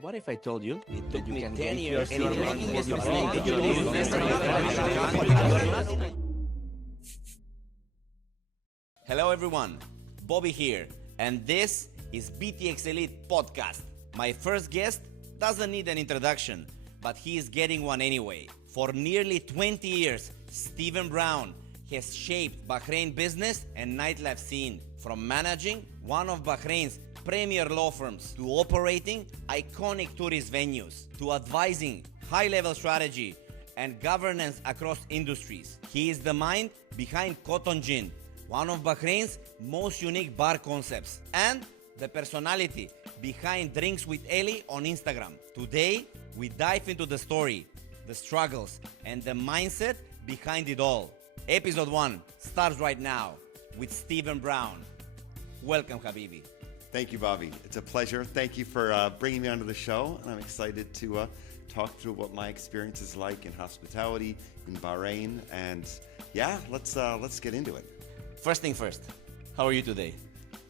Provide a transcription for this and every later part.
What if I told you that you can 10 get years your making this Hello everyone, Bobby here, and this is BTX Elite Podcast. My first guest doesn't need an introduction, but he is getting one anyway. For nearly 20 years, Stephen Brown has shaped Bahrain business and nightlife scene, from managing one of Bahrain's premier law firms to operating iconic tourist venues to advising high-level strategy and governance across industries. He is the mind behind Cotton Gin, one of Bahrain's most unique bar concepts, and the personality behind Drinks with Ellie on Instagram. Today, we dive into the story, the struggles, and the mindset behind it all. Episode 1 starts right now with Stephen Brown. Welcome, Habibi. Thank you, Bobby. It's a pleasure. Thank you for bringing me onto the show. And I'm excited to talk through what my experience is like in hospitality in Bahrain. And yeah, let's get into it. First thing first, how are you today?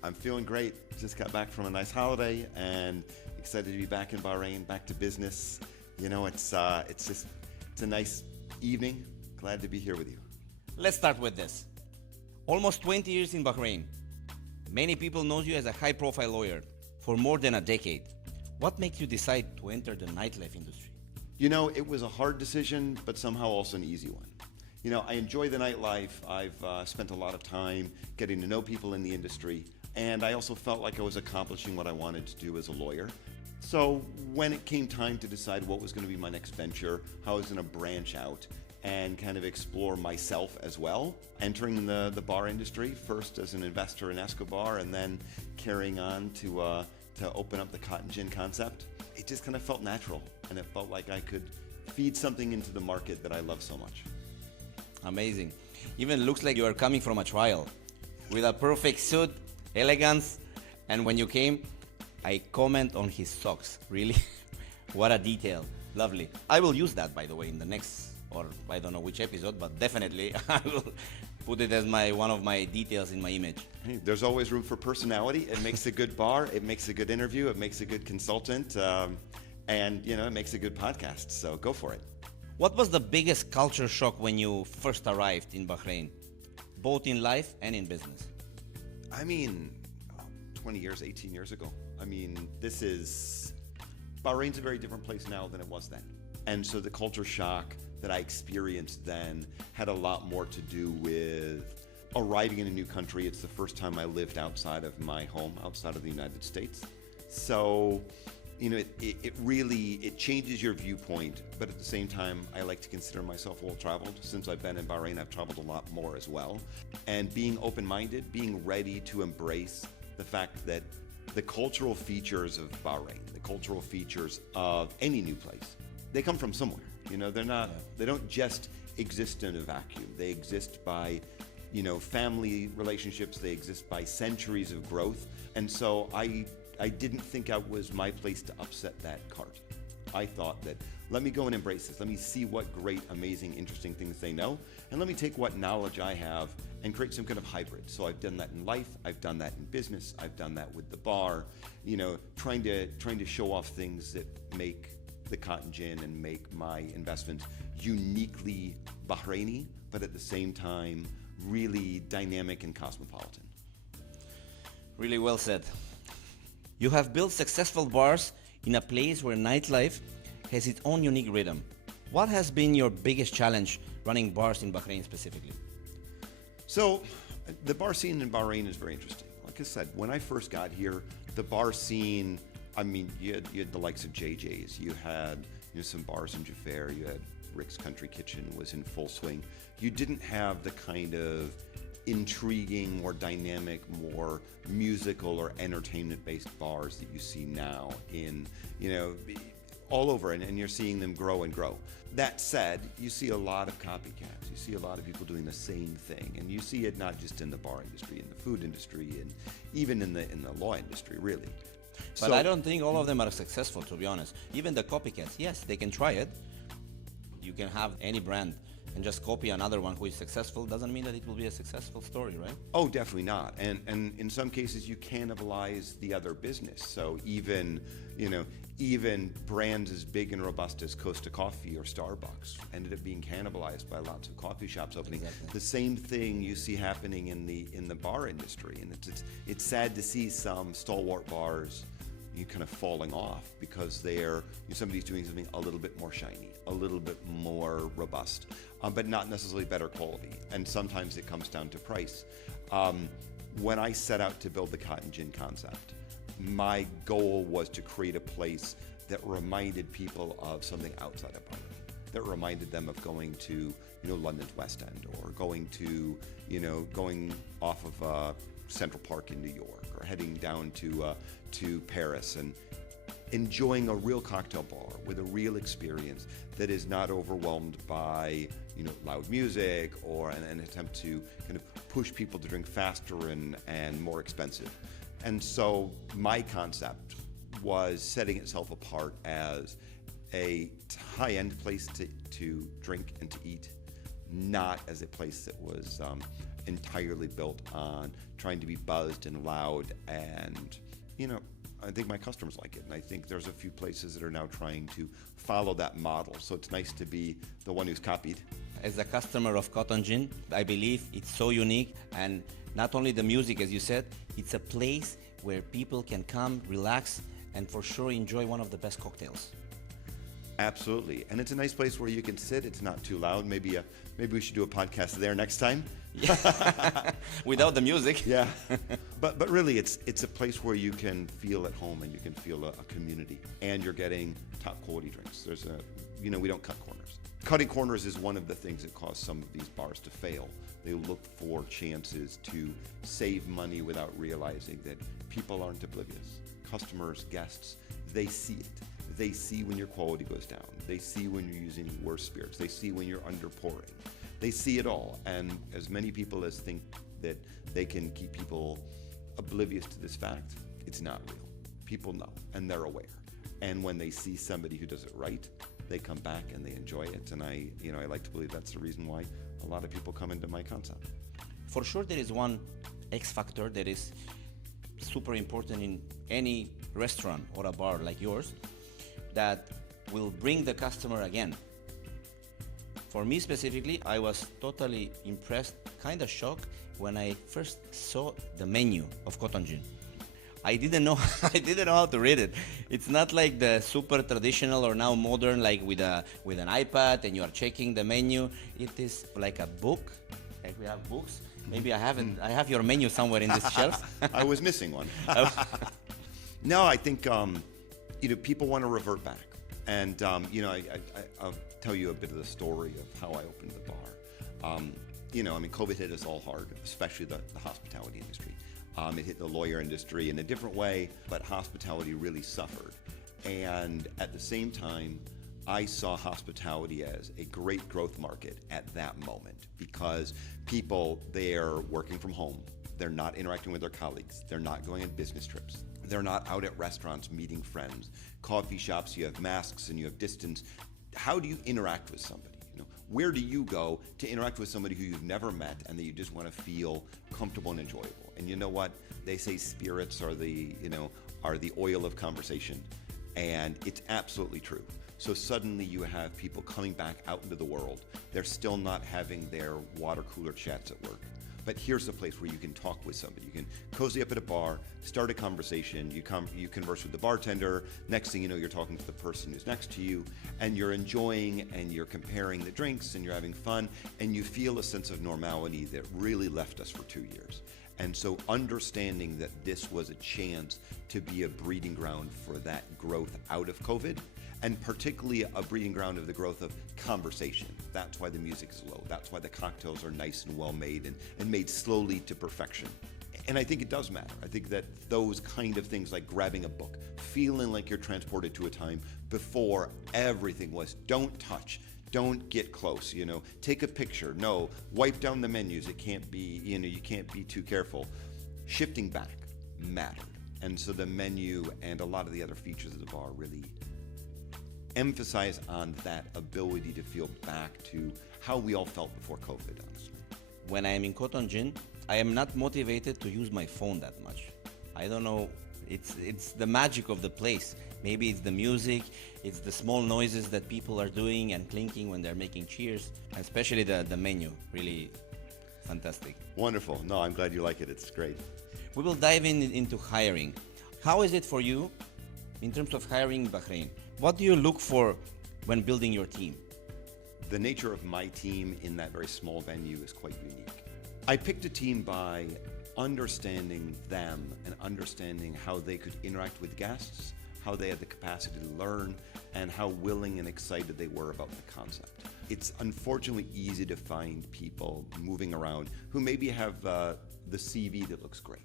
I'm feeling great. Just got back from a nice holiday and excited to be back in Bahrain, back to business. You know, it's a nice evening. Glad to be here with you. Let's start with this. Almost 20 years in Bahrain. Many people know you as a high-profile lawyer for more than a decade. What makes you decide to enter the nightlife industry? You know, it was a hard decision, but somehow also an easy one. You know, I enjoy the nightlife. I've spent a lot of time getting to know people in the industry, and I also felt like I was accomplishing what I wanted to do as a lawyer. So when it came time to decide what was going to be my next venture, how I was going to branch out and kind of explore myself as well, entering the bar industry, first as an investor in Escobar and then carrying on to open up the Cotton Gin concept, it just kind of felt natural, and it felt like I could feed something into the market that I love so much. Amazing. Even looks like you are coming from a trial with a perfect suit, elegance, and when you came, I comment on his socks. Really? What a detail. Lovely. I will use that, by the way, in the next, or I don't know which episode, but definitely I will put it as one of my details in my image. Hey, there's always room for personality. It makes a good bar. It makes a good interview. It makes a good consultant. And, you know, it makes a good podcast. So go for it. What was the biggest culture shock when you first arrived in Bahrain, both in life and in business? I mean, 20 years, 18 years ago. I mean, Bahrain's a very different place now than it was then. And so the culture shock that I experienced then had a lot more to do with arriving in a new country. It's the first time I lived outside of my home, outside of the United States. So, you know, it really changes your viewpoint, but at the same time, I like to consider myself well-traveled. Since I've been in Bahrain, I've traveled a lot more as well. And being open-minded, being ready to embrace the fact that the cultural features of Bahrain, the cultural features of any new place, they come from somewhere. You know, they don't just exist in a vacuum. They exist by, you know, family relationships. They exist by centuries of growth. And so I didn't think it was my place to upset that cart. I thought that, let me go and embrace this. Let me see what great, amazing, interesting things they know. And let me take what knowledge I have and create some kind of hybrid. So I've done that in life. I've done that in business. I've done that with the bar, you know, trying to show off things that make the Cotton Gin and make my investment uniquely Bahraini, but at the same time, really dynamic and cosmopolitan. Really well said. You have built successful bars in a place where nightlife has its own unique rhythm. What has been your biggest challenge running bars in Bahrain specifically? So, the bar scene in Bahrain is very interesting. Like I said, when I first got here, the bar scene, I mean, you had the likes of JJ's, you had, you know, some bars in Jafar, you had Rick's Country Kitchen was in full swing. You didn't have the kind of intriguing or dynamic, more musical or entertainment-based bars that you see now in, you know, all over, and you're seeing them grow and grow. That said, you see a lot of copycats. You see a lot of people doing the same thing, and you see it not just in the bar industry, in the food industry, and even in the law industry, really. But I don't think all of them are successful, to be honest. Even the copycats, yes, they can try it. You can have any brand and just copy another one who is successful doesn't mean that it will be a successful story, right? Oh, definitely not. And in some cases, you cannibalize the other business. So even brands as big and robust as Costa Coffee or Starbucks ended up being cannibalized by lots of coffee shops opening. Exactly. The same thing you see happening in the bar industry, and it's sad to see some stalwart bars kind of falling off because somebody's doing something a little bit more shiny, a little bit more robust, but not necessarily better quality. And sometimes it comes down to price. When I set out to build the Cotton Gin concept, my goal was to create a place that reminded people of something outside of Bahrain, that reminded them of going to London's West End, or going off of Central Park in New York, or heading down to Paris and enjoying a real cocktail bar with a real experience that is not overwhelmed by loud music or an attempt to kind of push people to drink faster and more expensive. And so my concept was setting itself apart as a high-end place to drink and to eat, not as a place that was entirely built on trying to be buzzed and loud. And I think my customers like it, and I think there's a few places that are now trying to follow that model. So it's nice to be the one who's copied. As a customer of Cotton Gin, I believe it's so unique, and not only the music, as you said, it's a place where people can come, relax, and for sure enjoy one of the best cocktails. Absolutely, and it's a nice place where you can sit. It's not too loud. Maybe we should do a podcast there next time. Yeah. Without the music. Yeah, but really, it's a place where you can feel at home and you can feel a community, and you're getting top quality drinks. We don't cut corners. Cutting corners is one of the things that cause some of these bars to fail. They look for chances to save money without realizing that people aren't oblivious. Customers, guests, they see it. They see when your quality goes down. They see when you're using worse spirits. They see when you're underpouring. They see it all. And as many people as think that they can keep people oblivious to this fact, it's not real. People know, and they're aware. And when they see somebody who does it right, they come back and they enjoy it. And I like to believe that's the reason why a lot of people come into my concept. For sure, there is one X factor that is super important in any restaurant or a bar like yours that will bring the customer again. For me specifically, I was totally impressed, kind of shocked when I first saw the menu of Cotton Gin. I didn't know how to read it. It's not like the super traditional or now modern, like with an iPad and you are checking the menu. It is like a book, like we have books. Maybe I have your menu somewhere in this shelf. I was missing one. No, I think people want to revert back, and I'll tell you a bit of the story of how I opened the bar. COVID hit us all hard, especially the hospitality industry. It hit the lawyer industry in a different way, but hospitality really suffered. And at the same time, I saw hospitality as a great growth market at that moment because people, they're working from home. They're not interacting with their colleagues. They're not going on business trips. They're not out at restaurants meeting friends. Coffee shops, you have masks and you have distance. How do you interact with somebody? Where do you go to interact with somebody who you've never met and that you just want to feel comfortable and enjoyable? And you know what? They say spirits are the oil of conversation, and it's absolutely true. So suddenly you have people coming back out into the world. They're still not having their water cooler chats at work. But here's a place where you can talk with somebody. You can cozy up at a bar, start a conversation, you converse with the bartender. Next thing you know, you're talking to the person who's next to you, and you're enjoying and you're comparing the drinks and you're having fun, and you feel a sense of normality that really left us for 2 years. And so understanding that this was a chance to be a breeding ground for that growth out of COVID, and particularly a breeding ground of the growth of conversation. That's why the music is low. That's why the cocktails are nice and well made and made slowly to perfection. And I think it does matter. I think that those kind of things, like grabbing a book, feeling like you're transported to a time before everything was don't touch, don't get close, take a picture, no, wipe down the menus, it can't be, you can't be too careful. Shifting back mattered. And so the menu and a lot of the other features of the bar really emphasize on that ability to feel back to how we all felt before COVID, honestly. When I am in Cotton Gin, I am not motivated to use my phone that much. I don't know, it's the magic of the place. Maybe it's the music, it's the small noises that people are doing and clinking when they're making cheers, and especially the menu, really fantastic. Wonderful. No, I'm glad you like it. It's great. We will dive into hiring. How is it for you in terms of hiring in Bahrain? What do you look for when building your team? The nature of my team in that very small venue is quite unique. I picked a team by understanding them and understanding how they could interact with guests, how they had the capacity to learn, and how willing and excited they were about the concept. It's unfortunately easy to find people moving around who maybe have the CV that looks great.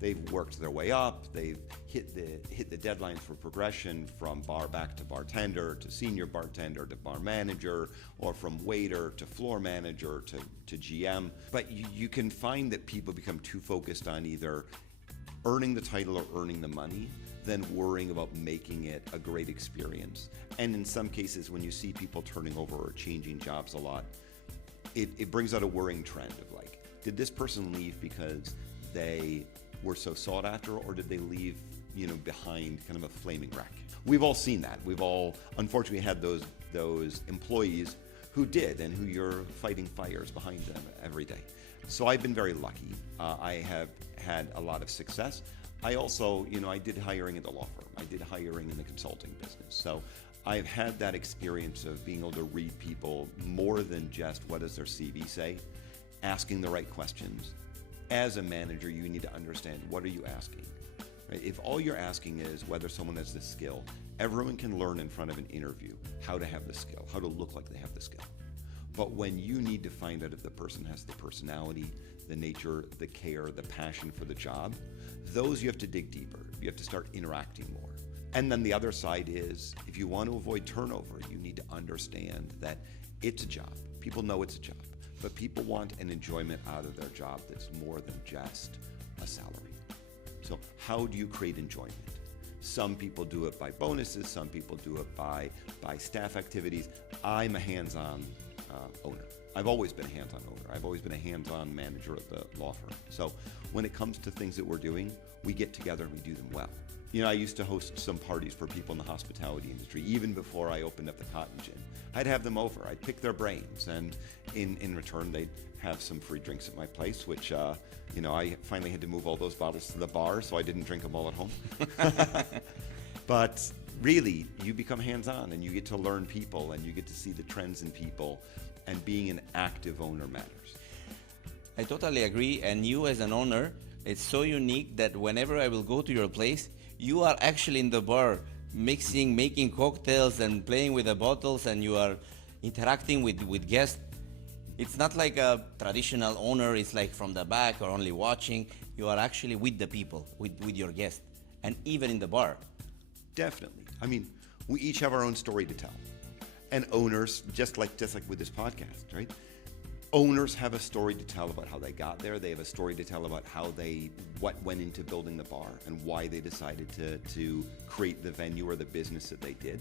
They've worked their way up, they've hit the deadlines for progression from bar back to bartender, to senior bartender, to bar manager, or from waiter to floor manager to GM. But you can find that people become too focused on either earning the title or earning the money than worrying about making it a great experience. And in some cases, when you see people turning over or changing jobs a lot, it brings out a worrying trend of like, did this person leave because they were so sought after, or did they leave, behind kind of a flaming wreck? We've all seen that. We've all unfortunately had those employees who did, and who you're fighting fires behind them every day. So I've been very lucky. I have had a lot of success. I also, I did hiring in the law firm. I did hiring in the consulting business. So I've had that experience of being able to read people more than just what does their CV say, asking the right questions. As a manager, you need to understand, what are you asking? Right? If all you're asking is whether someone has the skill, everyone can learn in front of an interview how to have the skill, how to look like they have the skill. But when you need to find out if the person has the personality, the nature, the care, the passion for the job, those you have to dig deeper. You have to start interacting more. And then the other side is, if you want to avoid turnover, you need to understand that it's a job. People know it's a job. But people want an enjoyment out of their job that's more than just a salary. So how do you create enjoyment? Some people do it by bonuses, some people do it by staff activities. I'm a hands-on owner. I've always been a hands-on owner. I've always been a hands-on manager of the law firm. So when it comes to things that we're doing, we get together and we do them well. I used to host some parties for people in the hospitality industry, even before I opened up the Cotton Gin. I'd have them over, I'd pick their brains, and in return, they'd have some free drinks at my place, which, I finally had to move all those bottles to the bar, so I didn't drink them all at home. But really, you become hands-on, and you get to learn people, and you get to see the trends in people, and being an active owner matters. I totally agree, and you as an owner, it's so unique that whenever I will go to your place, you are actually in the bar mixing, making cocktails and playing with the bottles, and you are interacting with guests. It's not like a traditional owner, it's like from the back or only watching. You are actually with the people, with your guests, and even in the bar. Definitely. We each have our own story to tell. And owners, just like with this podcast, right? Owners have a story to tell about how they got there. They have a story to tell about what went into building the bar and why they decided to create the venue or the business that they did.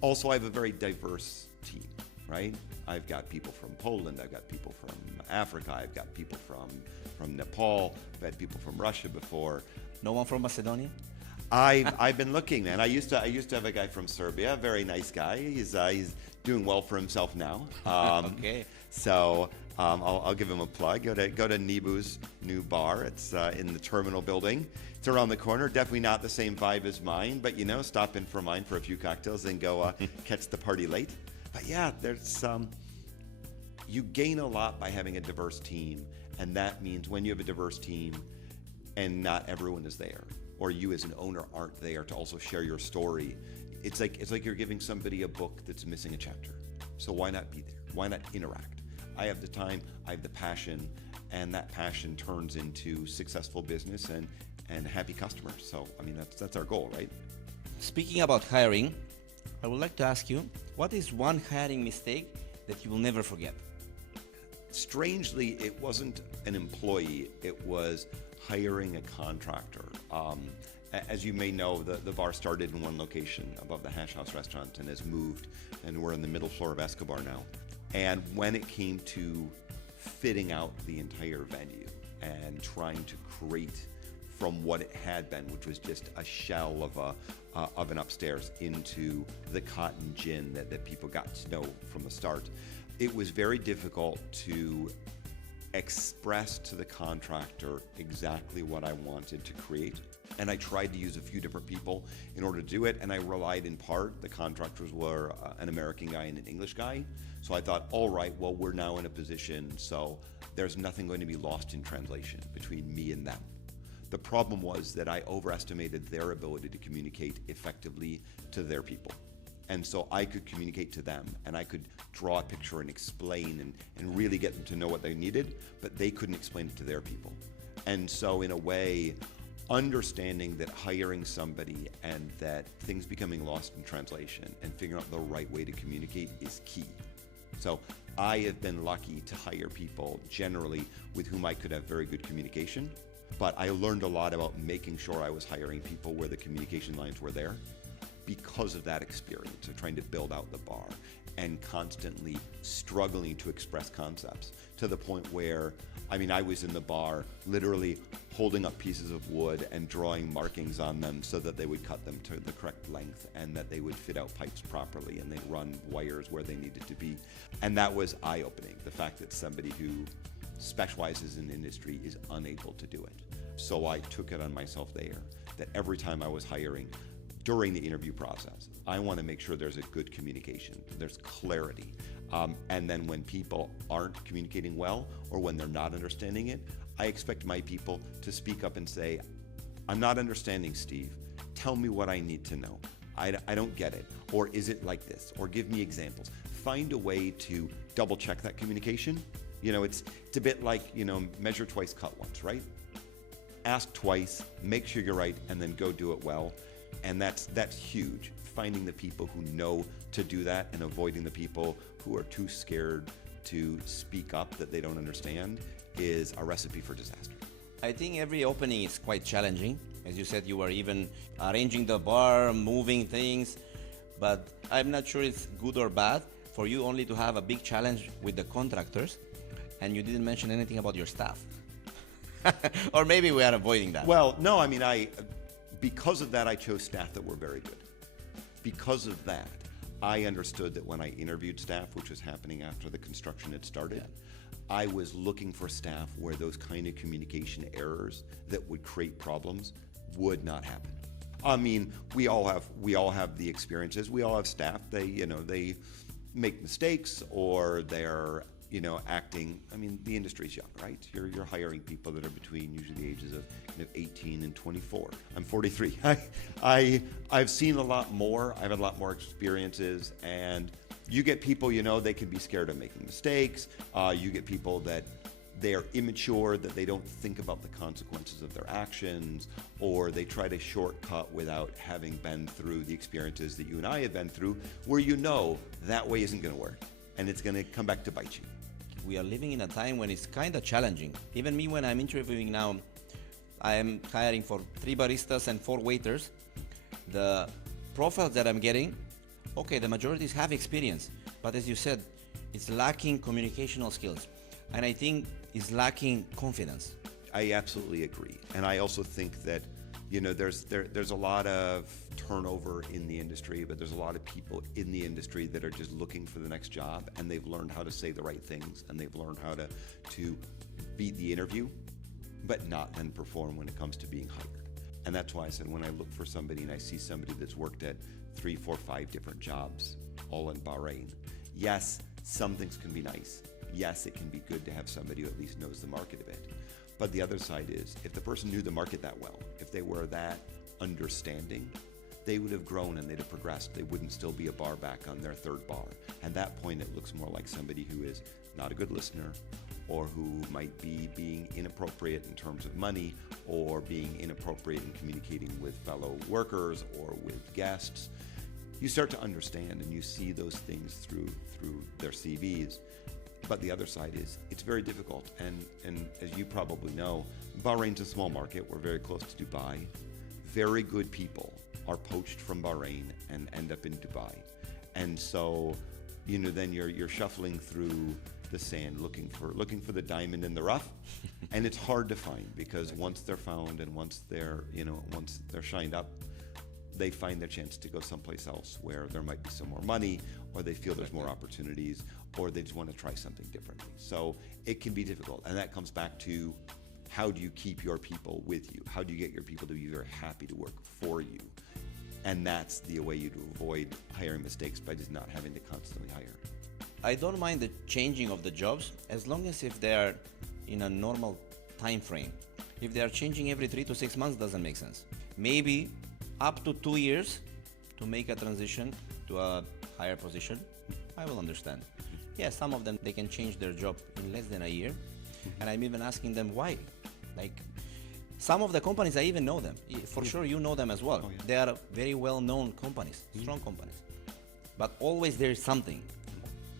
Also, I have a very diverse team, right? I've got people from Poland, I've got people from Africa, I've got people from Nepal, I've had people from Russia before. No one from Macedonia? I've been looking, man. I used to have a guy from Serbia, a very nice guy. He's doing well for himself now. Okay. So I'll give him a plug. Go to Nibu's new bar. It's in the terminal building. It's around the corner. Definitely not the same vibe as mine, but stop in for mine for a few cocktails and go catch the party late. But yeah, there's you gain a lot by having a diverse team, and that means when you have a diverse team and not everyone is there, or you as an owner aren't there to also share your story, it's like you're giving somebody a book that's missing a chapter. So why not be there? Why not interact? I have the time, I have the passion, and that passion turns into successful business and happy customers. So that's our goal, right? Speaking about hiring, I would like to ask you, what is one hiring mistake that you will never forget? Strangely, it wasn't an employee, it was hiring a contractor. As you may know, the bar started in one location above the Hash House restaurant and has moved, and we're in the middle floor of Escobar now. And when it came to fitting out the entire venue and trying to create from what it had been, which was just a shell of an upstairs, into the cotton gin that people got to know from the start, it was very difficult to express to the contractor exactly what I wanted to create. And I tried to use a few different people in order to do it, and I relied in part, the contractors were an American guy and an English guy. So I thought, all right, well, we're now in a position, so there's nothing going to be lost in translation between me and them. The problem was that I overestimated their ability to communicate effectively to their people. And so I could communicate to them, and I could draw a picture and explain and really get them to know what they needed, but they couldn't explain it to their people. And so in a way, understanding that hiring somebody and that things becoming lost in translation and figuring out the right way to communicate is key. So I have been lucky to hire people generally with whom I could have very good communication, but I learned a lot about making sure I was hiring people where the communication lines were there because of that experience of trying to build out the bar and constantly struggling to express concepts to the point where, I was in the bar literally holding up pieces of wood and drawing markings on them so that they would cut them to the correct length and that they would fit out pipes properly and they'd run wires where they needed to be. And that was eye-opening, the fact that somebody who specializes in industry is unable to do it. So I took it on myself there, that every time I was hiring, during the interview process, I want to make sure there's a good communication, there's clarity. And then when people aren't communicating well or when they're not understanding it, I expect my people to speak up and say, I'm not understanding, Steve. Tell me what I need to know. I don't get it. Or is it like this? Or give me examples. Find a way to double check that communication. It's a bit like, measure twice, cut once, right? Ask twice, make sure you're right, and then go do it well. And that's huge. Finding the people who know to do that and avoiding the people who are too scared to speak up that they don't understand is a recipe for disaster. I think every opening is quite challenging. As you said, you were even arranging the bar, moving things, but I'm not sure it's good or bad for you only to have a big challenge with the contractors, and you didn't mention anything about your staff. Or maybe we are avoiding that. Well, no, because of that, I chose staff that were very good. Because of that, I understood that when I interviewed staff, which was happening after the construction had started, I was looking for staff where those kind of communication errors that would create problems would not happen. We all have the experiences. We all have staff. They make mistakes or they're acting. The industry's young, right? You're hiring people that are between usually the ages of 18 and 24. I'm 43. I've seen a lot more. I've had a lot more experiences, and you get people, they can be scared of making mistakes. You get people that they are immature, that they don't think about the consequences of their actions, or they try to shortcut without having been through the experiences that you and I have been through, where that way isn't going to work, and it's going to come back to bite you. We are living in a time when it's kind of challenging. Even me, when I'm interviewing now, I am hiring for 3 baristas and 4 waiters. The profiles that I'm getting, okay, the majority have experience, but as you said, it's lacking communicational skills. And I think it's lacking confidence. I absolutely agree. And I also think that, there's a lot of turnover in the industry, but there's a lot of people in the industry that are just looking for the next job, and they've learned how to say the right things, and they've learned how to beat the interview, but not then perform when it comes to being hired. And that's why I said when I look for somebody and I see somebody that's worked at 3, 4, 5 different jobs, all in Bahrain, yes, some things can be nice. Yes, it can be good to have somebody who at least knows the market a bit. But the other side is, if the person knew the market that well, if they were that understanding, they would have grown and they'd have progressed. They wouldn't still be a bar back on their 3rd bar. At that point, it looks more like somebody who is not a good listener, or who might be being inappropriate in terms of money, or being inappropriate in communicating with fellow workers or with guests. You start to understand and you see those things through their CVs. But the other side is, it's very difficult. And as you probably know, Bahrain's a small market. We're very close to Dubai. very good people are poached from Bahrain and end up in Dubai. And so, then you're shuffling through the sand looking for the diamond in the rough, and it's hard to find because once they're found and once they're shined up, they find their chance to go someplace else where there might be some more money, or they feel there's more opportunities, or they just want to try something differently. So it can be difficult, and that comes back to how do you keep your people with you? How do you get your people to be very happy to work for you? And that's the way you avoid hiring mistakes, by just not having to constantly hire. I don't mind the changing of the jobs as long as if they are in a normal time frame. If they are changing every 3 to 6 months, doesn't make sense. Maybe up to 2 years to make a transition to a higher position, I will understand. Yeah, some of them, they can change their job in less than a year. And I'm even asking them why. Like, some of the companies, I even know them. For sure, you know them as well. Oh, yeah. They are very well-known companies, strong companies. But always there is something.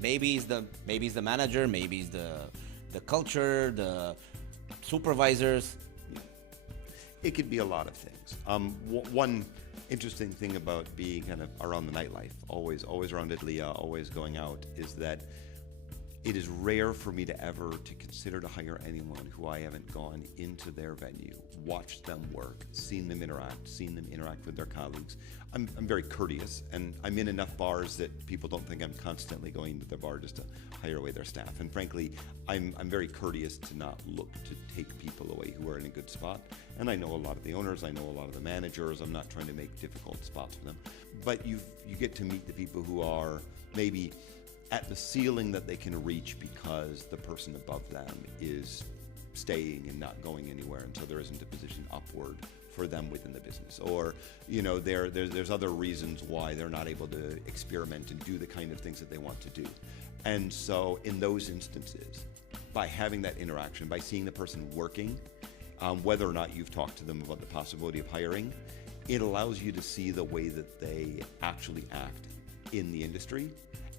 Maybe it's the manager, maybe it's the culture, the supervisors. It could be a lot of things. One interesting thing about being kind of around the nightlife, always around Italia, always going out, is that it is rare for me to consider to hire anyone who I haven't gone into their venue, watched them work, seen them interact with their colleagues. I'm very courteous, and I'm in enough bars that people don't think I'm constantly going to the bar just to hire away their staff. And frankly, I'm very courteous to not look to take people away who are in a good spot. And I know a lot of the owners, I know a lot of the managers. I'm not trying to make difficult spots for them. But you get to meet the people who are maybe at the ceiling that they can reach because the person above them is staying and not going anywhere, and so there isn't a position upward for them within the business. Or, there's other reasons why they're not able to experiment and do the kind of things that they want to do. And so in those instances, by having that interaction, by seeing the person working, whether or not you've talked to them about the possibility of hiring, it allows you to see the way that they actually act in the industry.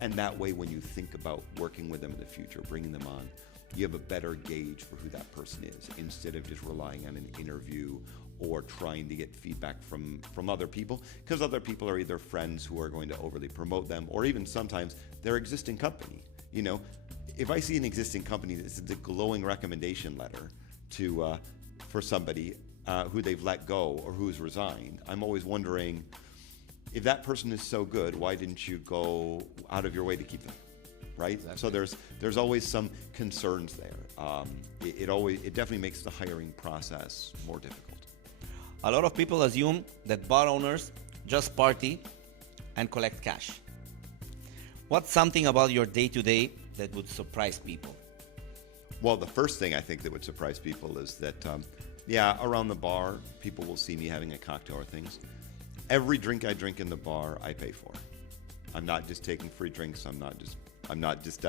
And that way, when you think about working with them in the future, bringing them on, you have a better gauge for who that person is, instead of just relying on an interview or trying to get feedback from other people, because other people are either friends who are going to overly promote them, or even sometimes their existing company. If I see an existing company that is a glowing recommendation letter for somebody who they've let go or who's resigned, I'm always wondering, if that person is so good, why didn't you go out of your way to keep them, right? Exactly. So there's always some concerns there. It definitely makes the hiring process more difficult. A lot of people assume that bar owners just party and collect cash. What's something about your day-to-day that would surprise people? Well, the first thing I think that would surprise people is that, around the bar, people will see me having a cocktail or things. Every drink I drink in the bar, I pay for. I'm not just taking free drinks. I'm not just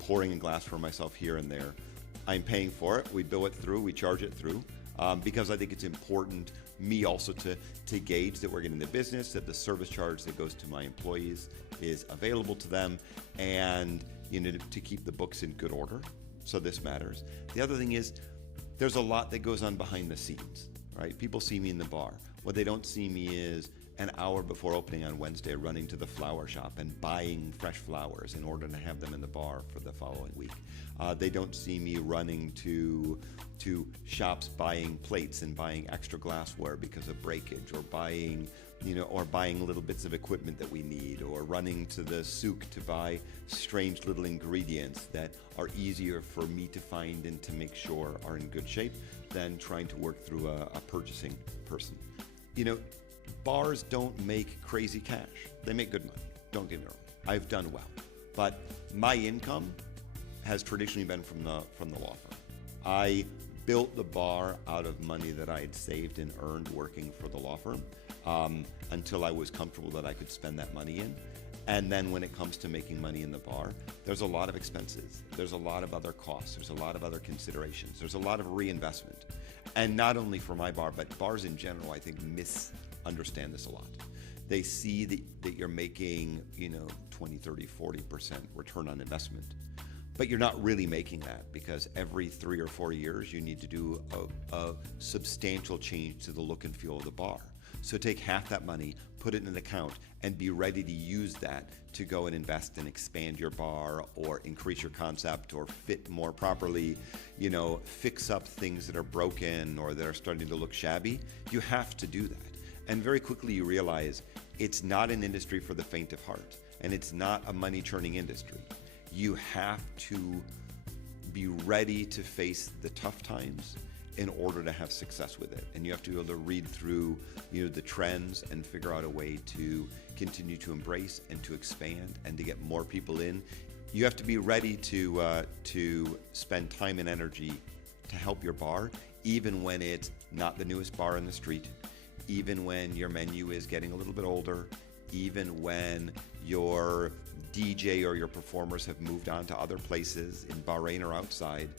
pouring a glass for myself here and there. I'm paying for it. We bill it through. We charge it through, because I think it's important me also to gauge that we're getting the business, that the service charge that goes to my employees is available to them, and to keep the books in good order. So this matters. The other thing is, there's a lot that goes on behind the scenes, right? People see me in the bar. What they don't see me is an hour before opening on Wednesday running to the flower shop and buying fresh flowers in order to have them in the bar for the following week. They don't see me running to shops buying plates and buying extra glassware because of breakage, or buying little bits of equipment that we need, or running to the souk to buy strange little ingredients that are easier for me to find and to make sure are in good shape than trying to work through a purchasing person. Bars don't make crazy cash. They make good money. Don't get me wrong. I've done well. But my income has traditionally been from the law firm. I built the bar out of money that I had saved and earned working for the law firm, until I was comfortable that I could spend that money in. And then when it comes to making money in the bar, there's a lot of expenses. There's a lot of other costs. There's a lot of other considerations. There's a lot of reinvestment. And not only for my bar, but bars in general, I think, misunderstand this a lot. They see that you're making, 20, 30, 40% return on investment. But you're not really making that, because every 3 or 4 years you need to do a substantial change to the look and feel of the bar. So take half that money, put it in an account, and be ready to use that to go and invest and expand your bar, or increase your concept, or fit more properly, fix up things that are broken or that are starting to look shabby. You have to do that. And very quickly you realize it's not an industry for the faint of heart, and it's not a money churning industry. You have to be ready to face the tough times in order to have success with it. And you have to be able to read through, the trends and figure out a way to continue to embrace and to expand and to get more people in. You have to be ready to spend time and energy to help your bar, even when it's not the newest bar in the street, even when your menu is getting a little bit older, even when your DJ or your performers have moved on to other places in Bahrain or outside.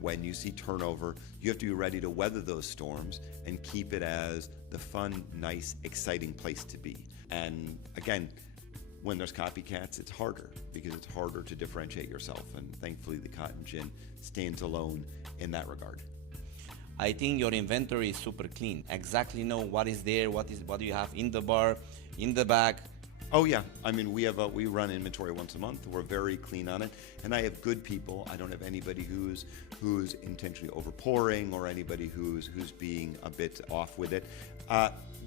When you see turnover, you have to be ready to weather those storms and keep it as the fun, nice, exciting place to be. And again, when there's copycats, it's harder, because it's harder to differentiate yourself. And thankfully, the Cotton Gin stands alone in that regard. I think your inventory is super clean. Exactly know what is there, what do you have in the bar, in the back. Oh yeah, we run inventory once a month. We're very clean on it, and I have good people. I don't have anybody who's intentionally overpouring, or anybody who's being a bit off with it.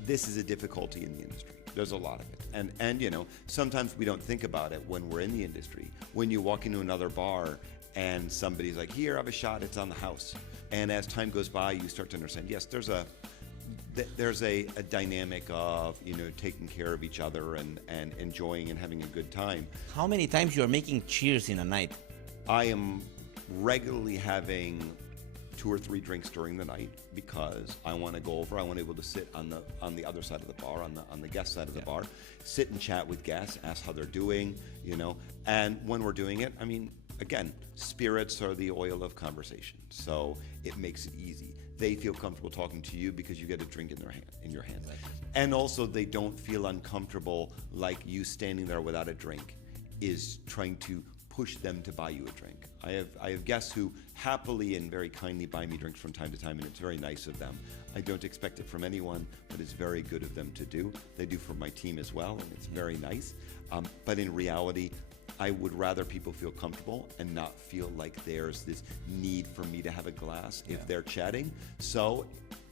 This is a difficulty in the industry. There's a lot of it, and sometimes we don't think about it when we're in the industry. When you walk into another bar and somebody's like, "Here, have a shot. It's on the house." And as time goes by, you start to understand. Yes, there's a dynamic of taking care of each other and enjoying and having a good time. How many times you are making cheers in a night? I am regularly having 2 or 3 drinks during the night, because I want to go over. I want to be able to sit on the other side of the bar, on the guest side of the bar, sit and chat with guests, ask how they're doing, And when we're doing it, again, spirits are the oil of conversation, so it makes it easy. They feel comfortable talking to you because you get a drink in your hand. And also, they don't feel uncomfortable like you standing there without a drink is trying to push them to buy you a drink. I have guests who happily and very kindly buy me drinks from time to time, and it's very nice of them. I don't expect it from anyone, but it's very good of them to do. They do for my team as well, and it's very nice. But in reality, I would rather people feel comfortable and not feel like there's this need for me to have a glass if they're chatting. So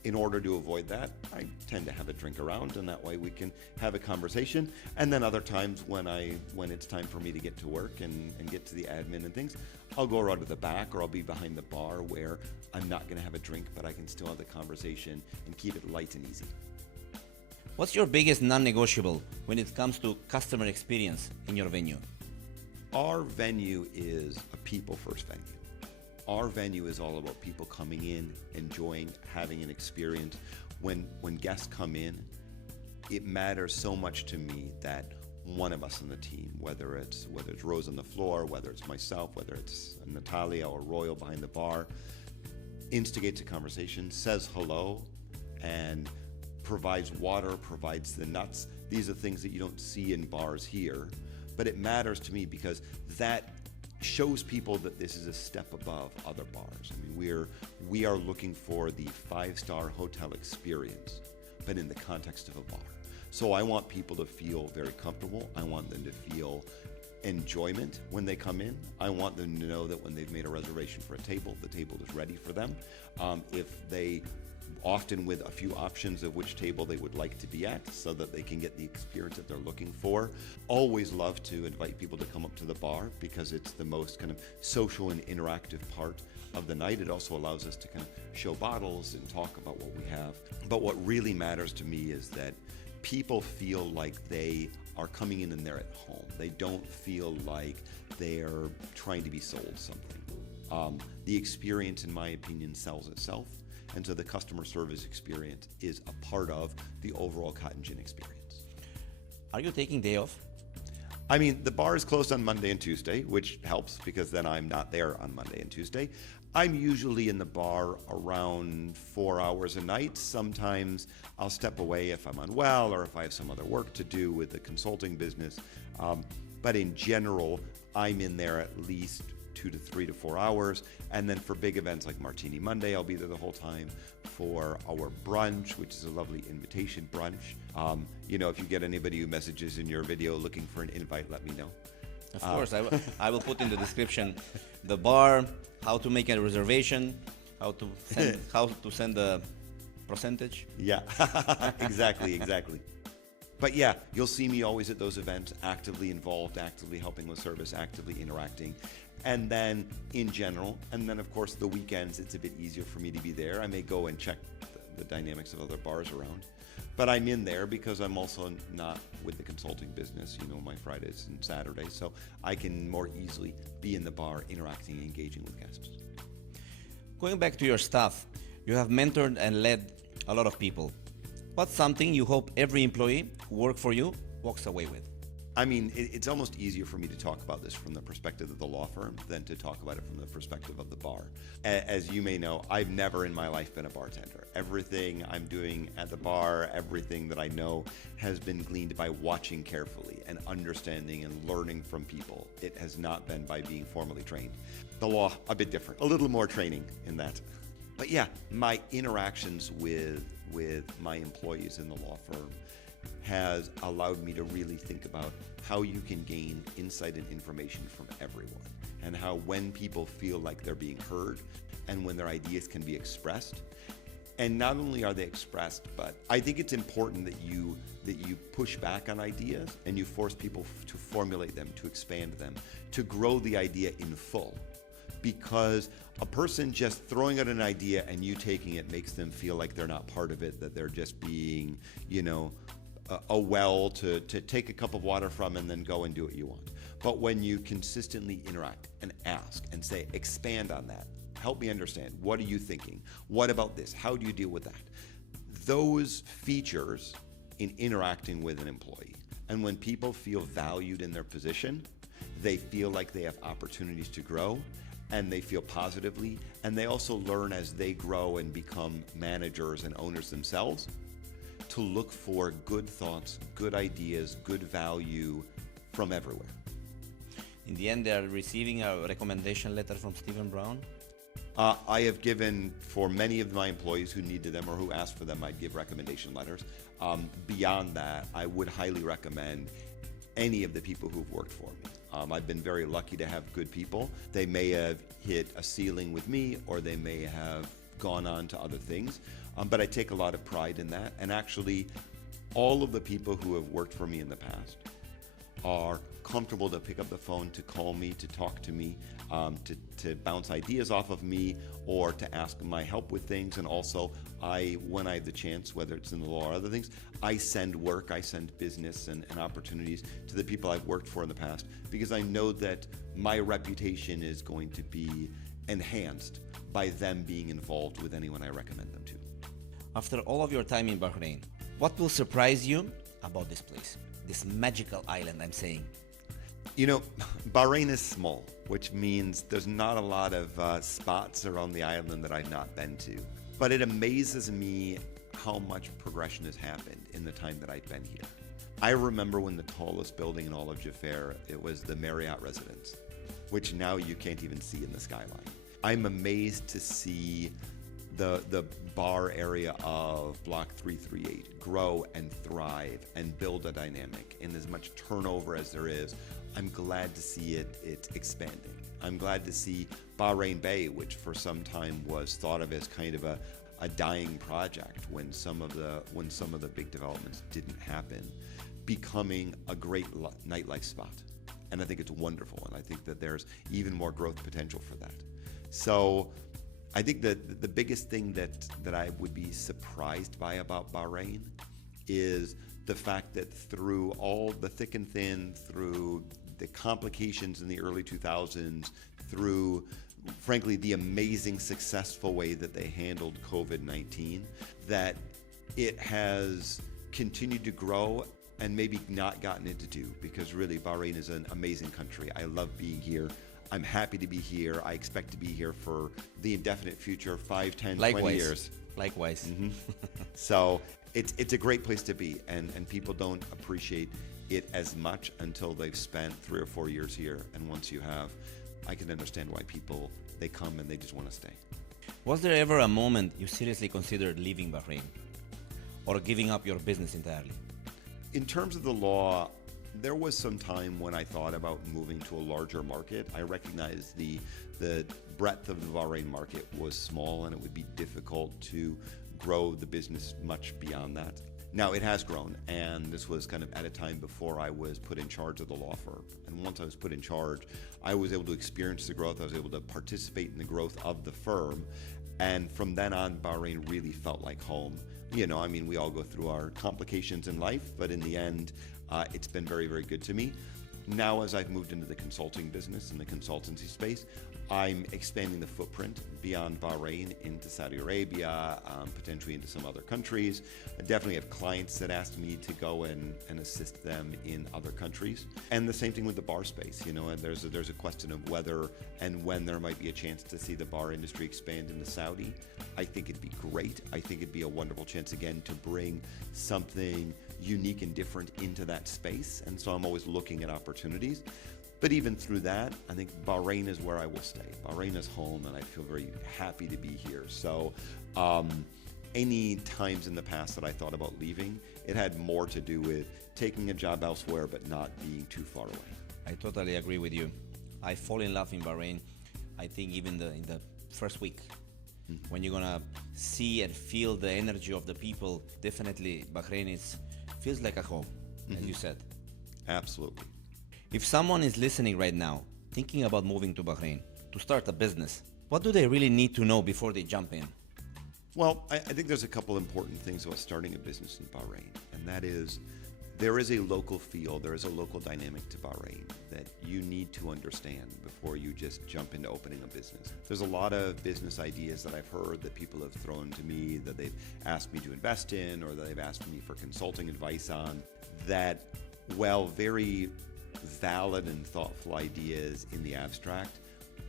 in order to avoid that, I tend to have a drink around, and that way we can have a conversation. And then other times when it's time for me to get to work and get to the admin and things, I'll go around to the back, or I'll be behind the bar where I'm not going to have a drink, but I can still have the conversation and keep it light and easy. What's your biggest non-negotiable when it comes to customer experience in your venue? Our venue is a people-first venue. Our venue is all about people coming in, enjoying, having an experience. When guests come in, it matters so much to me that one of us on the team, whether it's Rose on the floor, whether it's myself, whether it's Natalia or Royal behind the bar, instigates a conversation, says hello, and provides water, provides the nuts. These are things that you don't see in bars here. But it matters to me because that shows people that this is a step above other bars. We are looking for the 5-star hotel experience, but in the context of a bar. So I want people to feel very comfortable. I want them to feel enjoyment when they come in. I want them to know that when they've made a reservation for a table, the table is ready for them. If they often with a few options of which table they would like to be at, so that they can get the experience that they're looking for. Always love to invite people to come up to the bar, because it's the most kind of social and interactive part of the night. It also allows us to kind of show bottles and talk about what we have. But what really matters to me is that people feel like they are coming in and they're at home. They don't feel like they're trying to be sold something. The experience, in my opinion, sells itself. And so the customer service experience is a part of the overall Cotton Gin experience. Are you taking day off? The bar is closed on Monday and Tuesday, which helps because then I'm not there on Monday and Tuesday. I'm usually in the bar around 4 hours a night. Sometimes I'll step away if I'm unwell or if I have some other work to do with the consulting business. But in general, I'm in there at least 2 to 3 to 4 hours. And then for big events like Martini Monday, I'll be there the whole time. For our brunch, which is a lovely invitation brunch. If you get anybody who messages in your video looking for an invite, let me know. Of course, I will put in the description the bar, how to make a reservation, how to send the percentage. Yeah, exactly. But yeah, you'll see me always at those events, actively involved, actively helping with service, actively interacting. And then in general, and then of course the weekends, it's a bit easier for me to be there. I may go and check the dynamics of other bars around. But I'm in there because I'm also not with the consulting business, my Fridays and Saturdays. So I can more easily be in the bar, interacting and engaging with guests. Going back to your stuff, you have mentored and led a lot of people. What's something you hope every employee who works for you walks away with? I mean, it's almost easier for me to talk about this from the perspective of the law firm than to talk about it from the perspective of the bar. As you may know, I've never in my life been a bartender. Everything I'm doing at the bar, everything that I know has been gleaned by watching carefully and understanding and learning from people. It has not been by being formally trained. The law, a bit different, a little more training in that. But yeah, my interactions with my employees in the law firm has allowed me to really think about how you can gain insight and information from everyone, and how when people feel like they're being heard and when their ideas can be expressed, and not only are they expressed, but I think it's important that you push back on ideas and you force people to formulate them, to expand them, to grow the idea in full. Because a person just throwing out an idea and you taking it makes them feel like they're not part of it, that they're just being, a well to take a cup of water from and then go and do what you want. But when you consistently interact and ask and say, expand on that, help me understand, what are you thinking? What about this? How do you deal with that? Those features in interacting with an employee. And when people feel valued in their position, they feel like they have opportunities to grow, and they feel positively, and they also learn as they grow and become managers and owners themselves to look for good thoughts, good ideas, good value from everywhere. In the end, they are receiving a recommendation letter from Stephen Brown? I have given, for many of my employees who needed them or who asked for them, I'd give recommendation letters. Beyond that, I would highly recommend any of the people who've worked for me. I've been very lucky to have good people. They may have hit a ceiling with me, or they may have gone on to other things, but I take a lot of pride in that. And actually, all of the people who have worked for me in the past are comfortable to pick up the phone, to call me, to talk to me, to bounce ideas off of me, or to ask my help with things. And also, when I have the chance, whether it's in the law or other things, I send work, I send business and opportunities to the people I've worked for in the past, because I know that my reputation is going to be enhanced by them being involved with anyone I recommend them to. After all of your time in Bahrain, what will surprise you about this place? This magical island, I'm saying. Bahrain is small, which means there's not a lot of spots around the island that I've not been to. But it amazes me how much progression has happened in the time that I've been here. I remember when the tallest building in all of Jaffa, it was the Marriott residence, which now you can't even see in the skyline. I'm amazed to see the bar area of Block 338 grow and thrive and build a dynamic. And as much turnover as there is, I'm glad to see it expanding. I'm glad to see Bahrain Bay, which for some time was thought of as kind of a dying project when some of the big developments didn't happen, becoming a great nightlife spot. And I think it's wonderful, and I think that there's even more growth potential for that. So I think that the biggest thing that I would be surprised by about Bahrain is the fact that through all the thick and thin, through the complications in the early 2000s, through, frankly, the amazing successful way that they handled COVID-19, that it has continued to grow and maybe not gotten into two, because really Bahrain is an amazing country. I love being here. I'm happy to be here. I expect to be here for the indefinite future, 5, 10, 20 years. Likewise. Mm-hmm. So it's a great place to be, and people don't appreciate it as much until they've spent 3 or 4 years here. And once you have, I can understand why people, they come and they just want to stay. Was there ever a moment you seriously considered leaving Bahrain or giving up your business entirely? In terms of the law, there was some time when I thought about moving to a larger market. I recognized the breadth of the Bahrain market was small and it would be difficult to grow the business much beyond that. Now, it has grown, and this was kind of at a time before I was put in charge of the law firm. And once I was put in charge, I was able to experience the growth. I was able to participate in the growth of the firm. And from then on, Bahrain really felt like home. You know, I mean, we all go through our complications in life, but in the end, it's been very, very good to me. Now, as I've moved into the consulting business and the consultancy space, I'm expanding the footprint beyond Bahrain into Saudi Arabia, potentially into some other countries. I definitely have clients that ask me to go and assist them in other countries. And the same thing with the bar space, you know, and there's a question of whether and when there might be a chance to see the bar industry expand into Saudi. I think it'd be great. I think it'd be a wonderful chance again to bring something unique and different into that space. And so I'm always looking at opportunities. But even through that, I think Bahrain is where I will stay. Bahrain is home, and I feel very happy to be here. So any times in the past that I thought about leaving, it had more to do with taking a job elsewhere, but not being too far away. I totally agree with you. I fall in love in Bahrain, I think even in the first week. When you're gonna see and feel the energy of the people, definitely Bahrain feels like a home, as you said. Absolutely. If someone is listening right now, thinking about moving to Bahrain to start a business, what do they really need to know before they jump in? Well, I think there's a couple important things about starting a business in Bahrain, and that is there is a local feel, there is a local dynamic to Bahrain that you need to understand before you just jump into opening a business. There's a lot of business ideas that I've heard that people have thrown to me that they've asked me to invest in or that they've asked me for consulting advice on that, well, very valid and thoughtful ideas in the abstract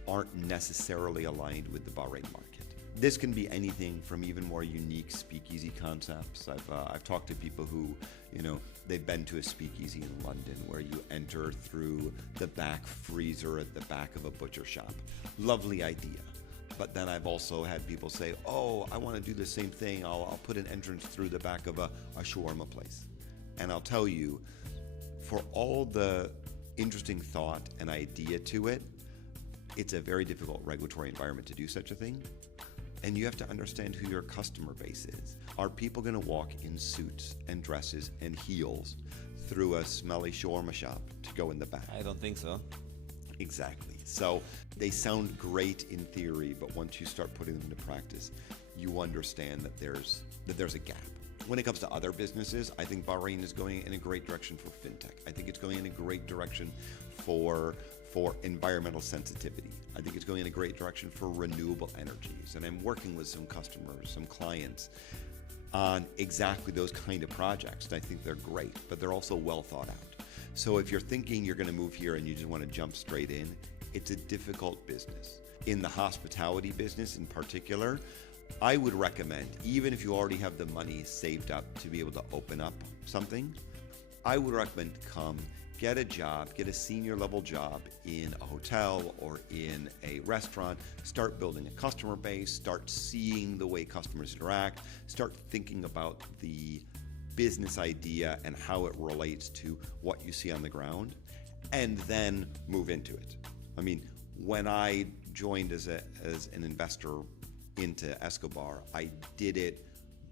aren't necessarily aligned with the Bahrain market. This can be anything from even more unique speakeasy concepts. I've talked to people who, you know, they've been to a speakeasy in London where you enter through the back freezer at the back of a butcher shop. Lovely idea. But then I've also had people say, oh, I want to do the same thing. I'll put an entrance through the back of a shawarma place. And I'll tell you, for all the interesting thought and idea to it, it's a very difficult regulatory environment to do such a thing. And you have to understand who your customer base is. Are people going to walk in suits and dresses and heels through a smelly shawarma shop to go in the back? I don't think so. Exactly. So they sound great in theory, but once you start putting them into practice, you understand that there's a gap. When it comes to other businesses, I think Bahrain is going in a great direction for fintech. I think it's going in a great direction for environmental sensitivity. I think it's going in a great direction for renewable energies. And I'm working with some customers, some clients on exactly those kind of projects. And I think they're great, but they're also well thought out. So if you're thinking you're going to move here and you just want to jump straight in, it's a difficult business. In the hospitality business in particular, I would recommend, even if you already have the money saved up to be able to open up something, I would recommend come get a job, get a senior level job in a hotel or in a restaurant, start building a customer base, start seeing the way customers interact, start thinking about the business idea and how it relates to what you see on the ground, and then move into it. I mean, when I joined as an investor into Escobar, I did it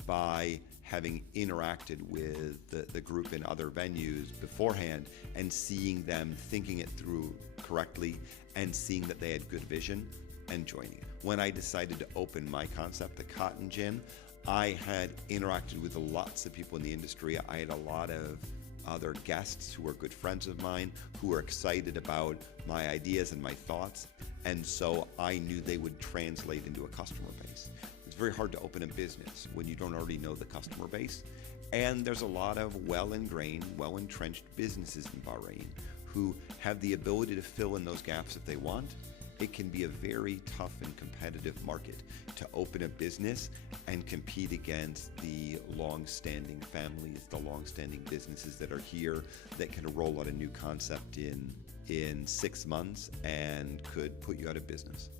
by having interacted with the group in other venues beforehand and seeing them thinking it through correctly and seeing that they had good vision and joining it. When I decided to open my concept, the Cotton Gin, I had interacted with lots of people in the industry. I had a lot of other guests who were good friends of mine who were excited about my ideas and my thoughts, and so I knew they would translate into a customer base. It's very hard to open a business when you don't already know the customer base, and there's a lot of well-ingrained, well-entrenched businesses in Bahrain who have the ability to fill in those gaps if they want. It can be a very tough and competitive market to open a business and compete against the long-standing families, the long-standing businesses that are here that can roll out a new concept in in 6 months and could put you out of business.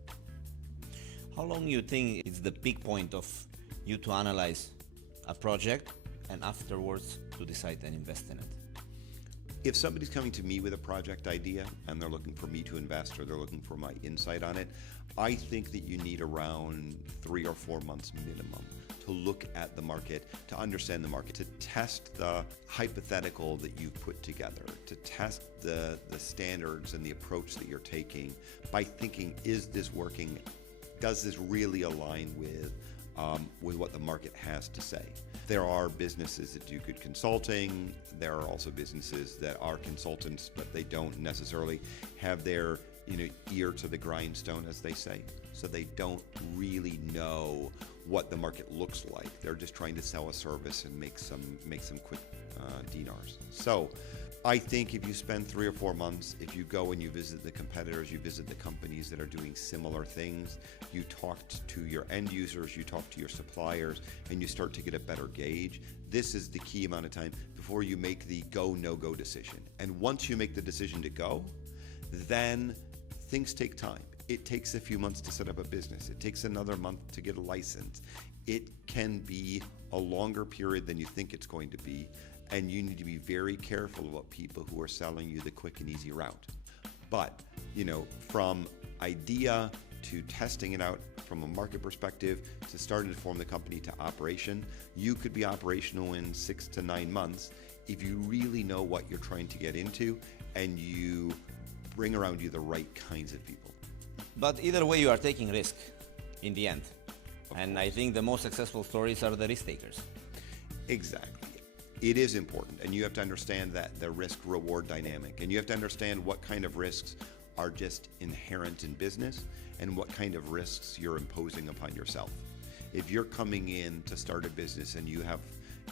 How long you think is the peak point of you to analyze a project and afterwards to decide and invest in it? If somebody's coming to me with a project idea and they're looking for me to invest or they're looking for my insight on it, I think that you need around 3 or 4 months minimum to look at the market, to understand the market, to test the hypothetical that you've put together, to test the standards and the approach that you're taking by thinking, is this working? Does this really align with what the market has to say? There are businesses that do good consulting. There are also businesses that are consultants, but they don't necessarily have their ear to the grindstone, as they say. So they don't really know what the market looks like. They're just trying to sell a service and make some quick dinars. So I think if you spend 3 or 4 months, if you go and you visit the competitors, you visit the companies that are doing similar things, you talk to your end users, you talk to your suppliers, and you start to get a better gauge, this is the key amount of time before you make the go, no-go decision. And once you make the decision to go, then things take time. It takes a few months to set up a business. It takes another month to get a license. It can be a longer period than you think it's going to be, and you need to be very careful about people who are selling you the quick and easy route. But, from idea to testing it out from a market perspective, to starting to form the company to operation, you could be operational in 6 to 9 months if you really know what you're trying to get into and you bring around you the right kinds of people. But either way, you are taking risk in the end. And I think the most successful stories are the risk takers. Exactly. It is important, and you have to understand that the risk-reward dynamic, and you have to understand what kind of risks are just inherent in business and what kind of risks you're imposing upon yourself. If you're coming in to start a business and you have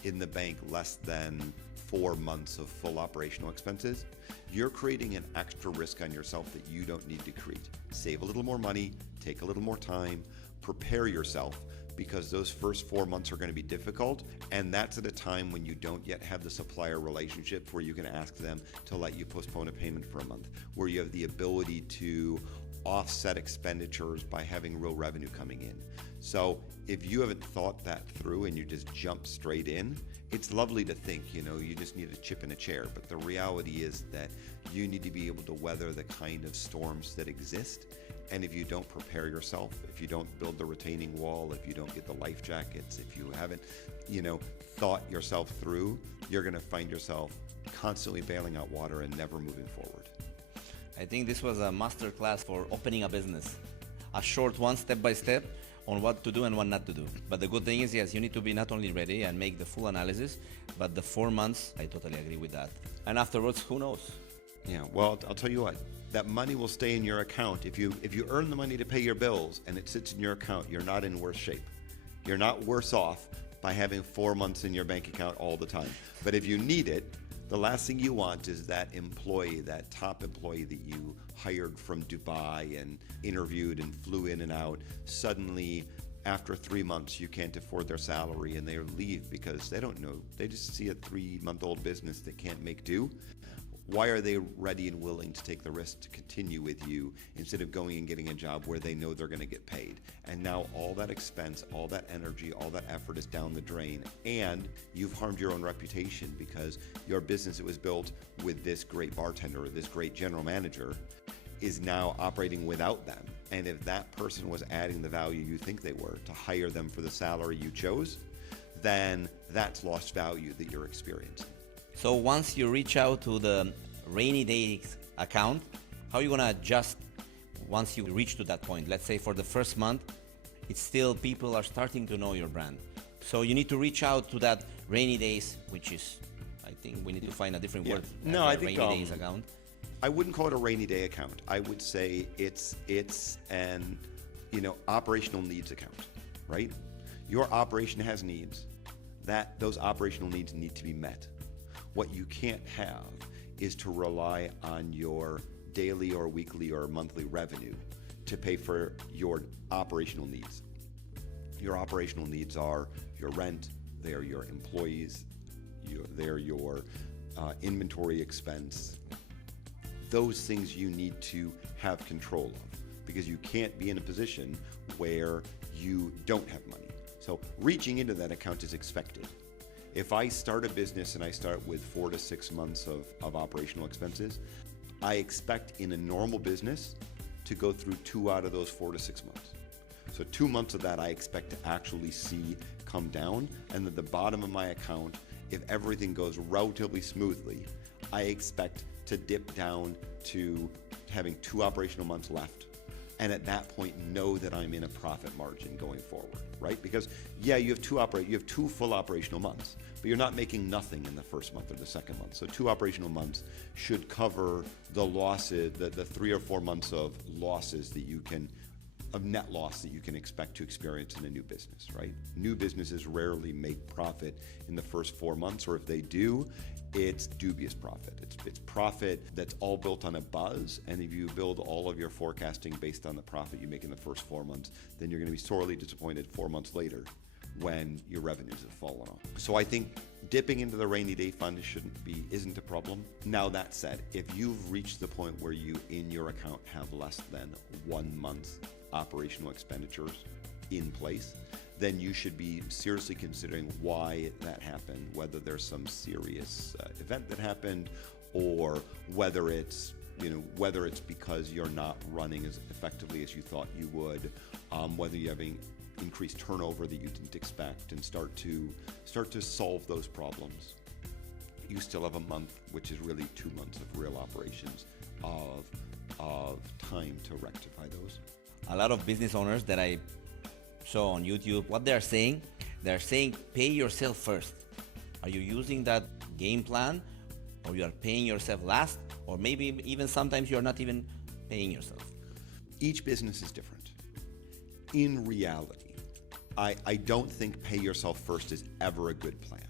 in the bank less than 4 months of full operational expenses, you're creating an extra risk on yourself that you don't need to create. Save a little more money, take a little more time, prepare yourself, because those first 4 months are going to be difficult, and that's at a time when you don't yet have the supplier relationship where you can ask them to let you postpone a payment for a month, where you have the ability to offset expenditures by having real revenue coming in. So if you haven't thought that through and you just jump straight in, it's lovely to think, you just need a chip in a chair, but the reality is that you need to be able to weather the kind of storms that exist. And if you don't prepare yourself, if you don't build the retaining wall, if you don't get the life jackets, if you haven't, thought yourself through, you're going to find yourself constantly bailing out water and never moving forward. I think this was a master class for opening a business. A short one, step by step, on what to do and what not to do. But the good thing is, yes, you need to be not only ready and make the full analysis, but the 4 months, I totally agree with that. And afterwards, who knows? Yeah, well, I'll tell you what, that money will stay in your account. If you earn the money to pay your bills and it sits in your account, you're not in worse shape. You're not worse off by having 4 months in your bank account all the time. But if you need it, the last thing you want is that employee, that top employee that you hired from Dubai and interviewed and flew in and out, suddenly after 3 months you can't afford their salary and they leave because they don't know. They just see a 3-month-old business that can't make do. Why are they ready and willing to take the risk to continue with you instead of going and getting a job where they know they're going to get paid? And now all that expense, all that energy, all that effort is down the drain, and you've harmed your own reputation because your business that was built with this great bartender or this great general manager is now operating without them. And if that person was adding the value you think they were to hire them for the salary you chose, then that's lost value that you're experiencing. So once you reach out to the rainy days account, how are you going to adjust once you reach to that point? Let's say for the first month, it's still people are starting to know your brand. So you need to reach out to that rainy days, which is, I think we need to find a different word. No, I think rainy days account. I wouldn't call it a rainy day account. I would say it's an operational needs account, right? Your operation has needs. Those operational needs need to be met. What you can't have is to rely on your daily or weekly or monthly revenue to pay for your operational needs. Your operational needs are your rent, they are your employees, they're your inventory expense. those things you need to have control of, because you can't be in a position where you don't have money. So reaching into that account is expected. If I start a business and I start with 4 to 6 months of operational expenses, I expect in a normal business to go through 2 out of those 4 to 6 months. So 2 months of that I expect to actually see come down, and at the bottom of my account, if everything goes relatively smoothly, I expect to dip down to having 2 operational months left. And at that point, know that I'm in a profit margin going forward, right? Because yeah, you have 2 full operational months, but you're not making nothing in the first month or the second month. So 2 operational months should cover the losses, the 3 or 4 months of losses that you can, of net loss that you can expect to experience in a new business, right? New businesses rarely make profit in the first 4 months, or if they do, it's dubious profit. It's profit that's all built on a buzz, and if you build all of your forecasting based on the profit you make in the first 4 months, then you're going to be sorely disappointed 4 months later when your revenues have fallen off. So I think dipping into the rainy day fund isn't a problem. Now that said, if you've reached the point where you in your account have less than 1 month operational expenditures in place, then you should be seriously considering why that happened, whether there's some serious event that happened, or whether it's because you're not running as effectively as you thought you would, whether you're having increased turnover that you didn't expect, and start to solve those problems. You still have a month, which is really 2 months of real operations of time to rectify those. A lot of business owners that I saw on YouTube, what they're saying pay yourself first. Are you using that game plan, or you are paying yourself last, or maybe even sometimes you're not even paying yourself? Each business is different. In reality, I don't think pay yourself first is ever a good plan.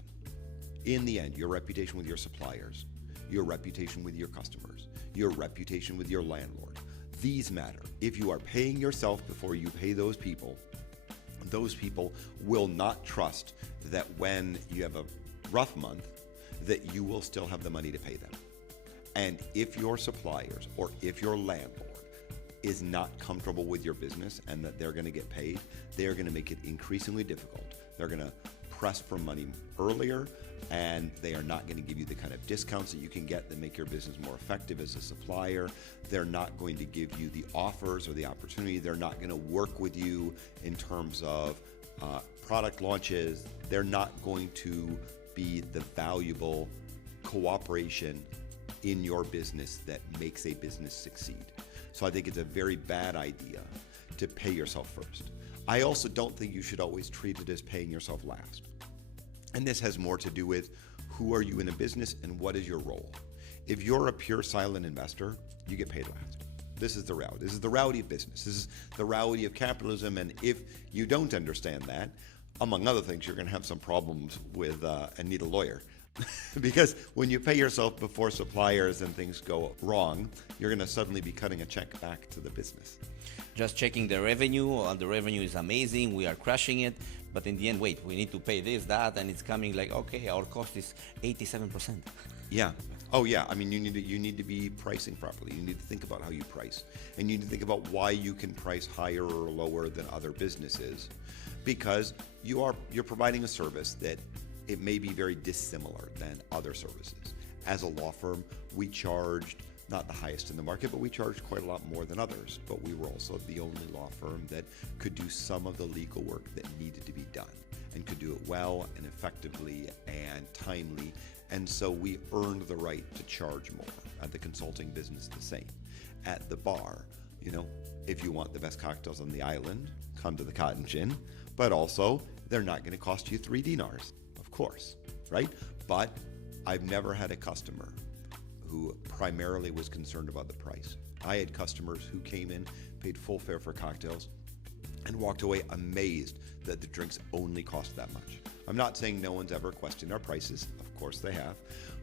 In the end, your reputation with your suppliers, your reputation with your customers, your reputation with your landlord, these matter. If you are paying yourself before you pay those people will not trust that when you have a rough month, that you will still have the money to pay them. And if your suppliers or if your landlord is not comfortable with your business and that they're going to get paid, they're going to make it increasingly difficult. They're going to press for money earlier, and they are not going to give you the kind of discounts that you can get that make your business more effective as a supplier. They're not going to give you the offers or the opportunity. They're not going to work with you in terms of product launches. They're not going to be the valuable cooperation in your business that makes a business succeed. So I think it's a very bad idea to pay yourself first. I also don't think you should always treat it as paying yourself last. And this has more to do with who are you in a business and what is your role. If you're a pure silent investor, you get paid last. This is the reality. This is the reality of business. This is the reality of capitalism. And if you don't understand that, among other things, you're going to have some problems with and need a lawyer. Because when you pay yourself before suppliers and things go wrong, you're going to suddenly be cutting a check back to the business. Just checking the revenue, the revenue is amazing, we are crushing it, but in the end, wait, we need to pay this, that, and it's coming like, okay, our cost is 87%. Yeah. Oh yeah. I mean, you need to be pricing properly. You need to think about how you price, and you need to think about why you can price higher or lower than other businesses, because you're providing a service that it may be very dissimilar than other services. As a law firm, we charged not the highest in the market, but we charged quite a lot more than others. But we were also the only law firm that could do some of the legal work that needed to be done, and could do it well and effectively and timely. And so we earned the right to charge more. At the consulting business, the same. At the bar, if you want the best cocktails on the island, come to the Cotton Gin. But also, they're not going to cost you 3 dinars, of course, right? But I've never had a customer who primarily was concerned about the price. I had customers who came in, paid full fare for cocktails, and walked away amazed that the drinks only cost that much. I'm not saying no one's ever questioned our prices, of course they have,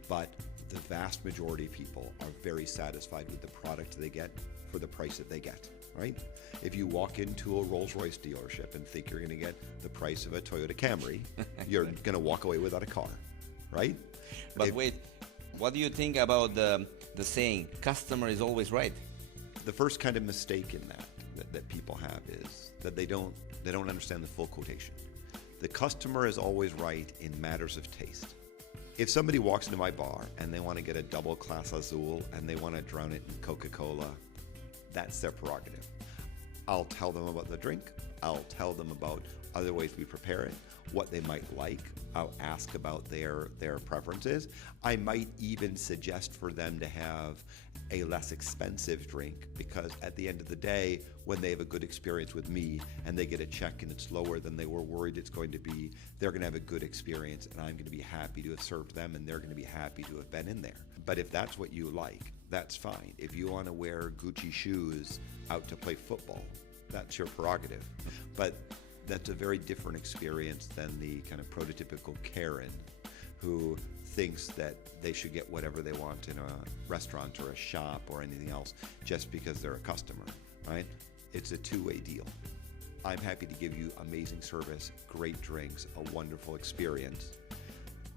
but the vast majority of people are very satisfied with the product they get for the price that they get, right? If you walk into a Rolls-Royce dealership and think you're gonna get the price of a Toyota Camry, you're gonna walk away without a car, right? But wait, What do you think about the saying, customer is always right? The first kind of mistake in that people have is that they don't understand the full quotation. The customer is always right in matters of taste. If somebody walks into my bar and they want to get a double class azul and they want to drown it in Coca-Cola, that's their prerogative. I'll tell them about the drink. I'll tell them about other ways we prepare it, what they might like. I'll ask about their preferences. I might even suggest for them to have a less expensive drink, because at the end of the day, when they have a good experience with me and they get a check and it's lower than they were worried it's going to be, they're going to have a good experience, and I'm going to be happy to have served them, and they're going to be happy to have been in there. But if that's what you like, that's fine. If you want to wear Gucci shoes out to play football, that's your prerogative. But that's a very different experience than the kind of prototypical Karen who thinks that they should get whatever they want in a restaurant or a shop or anything else just because they're a customer, right? It's a two-way deal. I'm happy to give you amazing service, great drinks, a wonderful experience,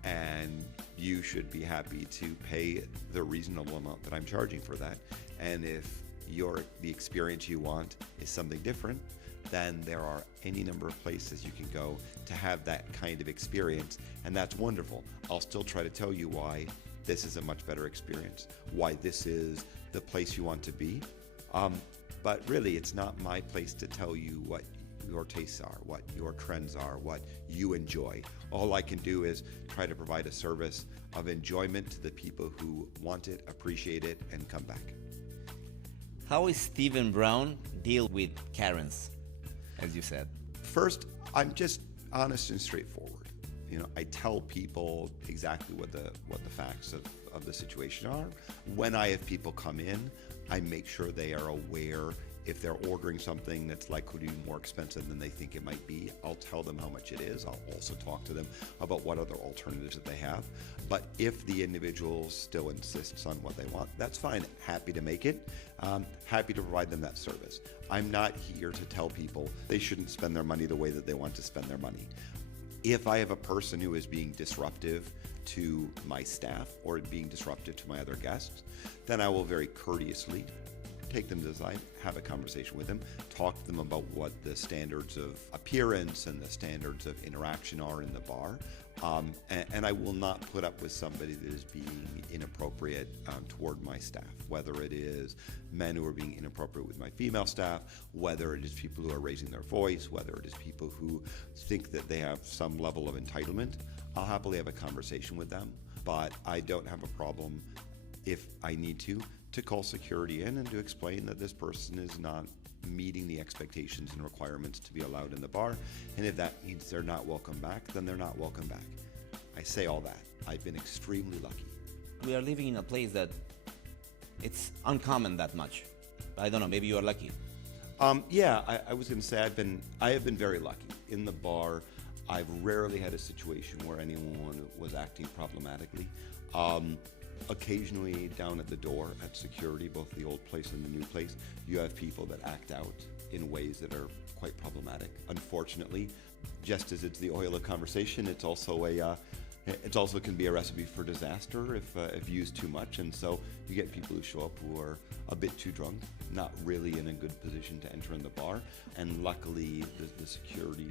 and you should be happy to pay the reasonable amount that I'm charging for that. And if the experience you want is something different, then there are any number of places you can go to have that kind of experience, and that's wonderful. I'll still try to tell you why this is a much better experience, why this is the place you want to be. But really, it's not my place to tell you what your tastes are, what your trends are, what you enjoy. All I can do is try to provide a service of enjoyment to the people who want it, appreciate it, and come back. How is Stephen Brown deal with Karens, as you said? First, I'm just honest and straightforward. I tell people exactly what the facts of the situation are. When I have people come in, I make sure they are aware. If they're ordering something that's likely to be more expensive than they think it might be, I'll tell them how much it is. I'll also talk to them about what other alternatives that they have. But if the individual still insists on what they want, that's fine. Happy to make it. Happy to provide them that service. I'm not here to tell people they shouldn't spend their money the way that they want to spend their money. If I have a person who is being disruptive to my staff or being disruptive to my other guests, then I will very courteously take them to the side, have a conversation with them, talk to them about what the standards of appearance and the standards of interaction are in the bar. And I will not put up with somebody that is being inappropriate toward my staff, whether it is men who are being inappropriate with my female staff, whether it is people who are raising their voice, whether it is people who think that they have some level of entitlement. I'll happily have a conversation with them, but I don't have a problem, if I need to call security in and to explain that this person is not meeting the expectations and requirements to be allowed in the bar. And if that means they're not welcome back, then they're not welcome back. I say all that. I've been extremely lucky. We are living in a place that it's uncommon that much. I don't know, maybe you are lucky. I was going to say I have been very lucky. In the bar, I've rarely had a situation where anyone was acting problematically. Occasionally down at the door at security, both the old place and the new place, you have people that act out in ways that are quite problematic. Unfortunately, just as it's the oil of conversation, it also can be a recipe for disaster if used too much. And so you get people who show up who are a bit too drunk, not really in a good position to enter in the bar. And luckily, the security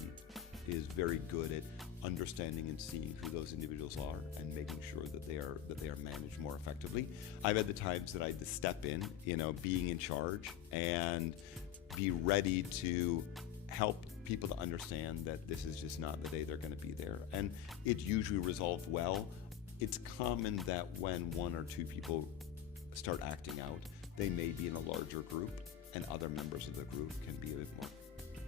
is very good at understanding and seeing who those individuals are and making sure that they are managed more effectively. I've had the times that I had to step in, being in charge and be ready to help people to understand that this is just not the day they're going to be there. And it's usually resolved well. It's common that when one or two people start acting out, they may be in a larger group, and other members of the group can be a bit more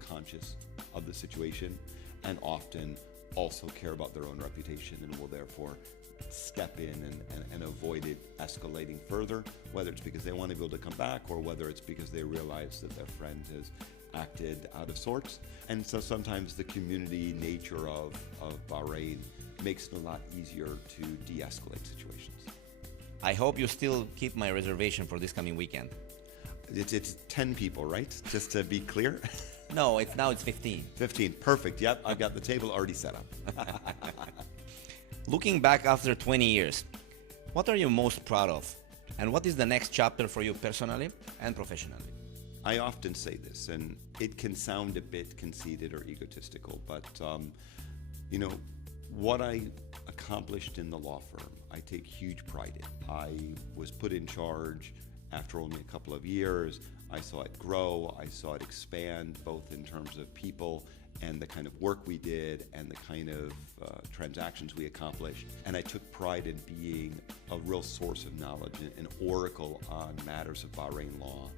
conscious of the situation and often also care about their own reputation and will therefore step in and avoid it escalating further, whether it's because they want to be able to come back or whether it's because they realize that their friend has acted out of sorts. And so sometimes the community nature of Bahrain makes it a lot easier to de-escalate situations. I hope you still keep my reservation for this coming weekend. It's 10 people, right? Just to be clear. No, it's 15. 15, perfect. Yep, I've got the table already set up. Looking back after 20 years, What are you most proud of? And what is the next chapter for you personally and professionally? I often say this, and it can sound a bit conceited or egotistical, but what I accomplished in the law firm, I take huge pride in. I was put in charge after only a couple of years. I saw it grow, I saw it expand, both in terms of people and the kind of work we did and the kind of transactions we accomplished. And I took pride in being a real source of knowledge, an oracle on matters of Bahrain law,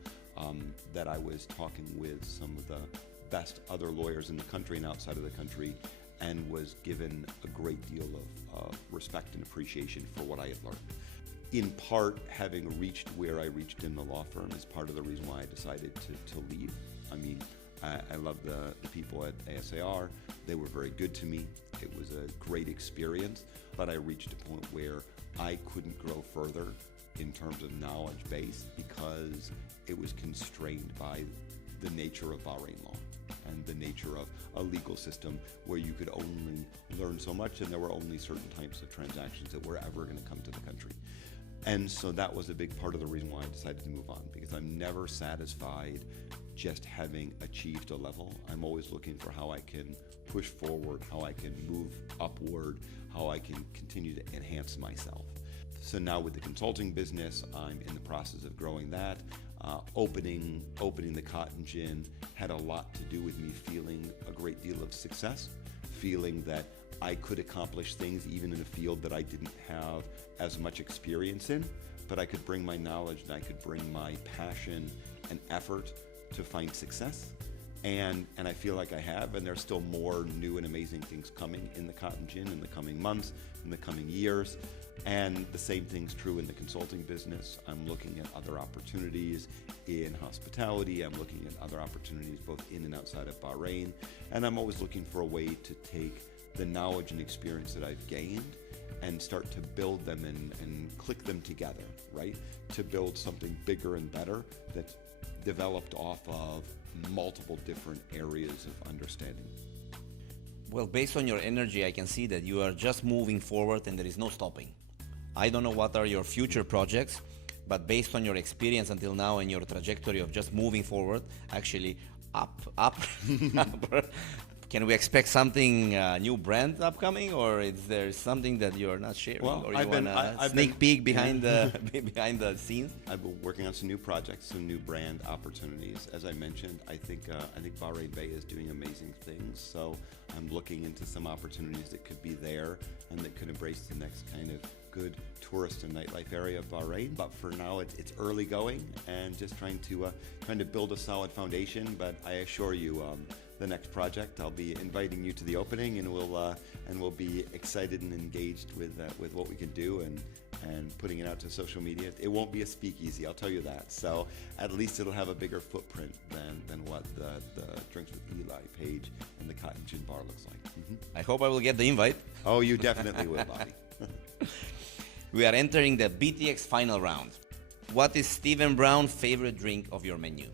that I was talking with some of the best other lawyers in the country and outside of the country, and was given a great deal of respect and appreciation for what I had learned. In part, having reached where I reached in the law firm is part of the reason why I decided to leave. I mean, I love the people at ASAR. They were very good to me. It was a great experience, but I reached a point where I couldn't grow further in terms of knowledge base because it was constrained by the nature of Bahrain law and the nature of a legal system where you could only learn so much, and there were only certain types of transactions that were ever going to come to the country. And so that was a big part of the reason why I decided to move on, because I'm never satisfied just having achieved a level. I'm always looking for how I can push forward, how I can move upward, how I can continue to enhance myself. So now with the consulting business, I'm in the process of growing that. Opening the Cotton Gin had a lot to do with me feeling a great deal of success, feeling that I could accomplish things even in a field that I didn't have as much experience in, but I could bring my knowledge and I could bring my passion and effort to find success. And I feel like I have, and there's still more new and amazing things coming in the Cotton Gin in the coming months, in the coming years. And the same thing's true in the consulting business. I'm looking at other opportunities in hospitality. I'm looking at other opportunities both in and outside of Bahrain. And I'm always looking for a way to take the knowledge and experience that I've gained and start to build them and click them together, right? To build something bigger and better that's developed off of multiple different areas of understanding. Well, based on your energy, I can see that you are just moving forward and there is no stopping. I don't know what are your future projects, but based on your experience until now and your trajectory of just moving forward, actually up, can we expect something new brand upcoming, or is there something that you're not sharing? Well, or you want a sneak peek behind behind the scenes? I've been working on some new projects, some new brand opportunities. As I mentioned, I think Bahrain Bay is doing amazing things. So I'm looking into some opportunities that could be there and that could embrace the next kind of good tourist and nightlife area of Bahrain. But for now, it's early going and just trying to build a solid foundation. But I assure you, the next project, I'll be inviting you to the opening, and we'll be excited and engaged with what we can do and putting it out to social media. It won't be a speakeasy, I'll tell you that. So at least it'll have a bigger footprint than what the Drinks with Eli page and the Cotton Gin Bar looks like. I hope I will get the invite. Oh, you definitely will, Bobby. We are entering the BTX final round. What is Stephen Brown's favorite drink of your menu?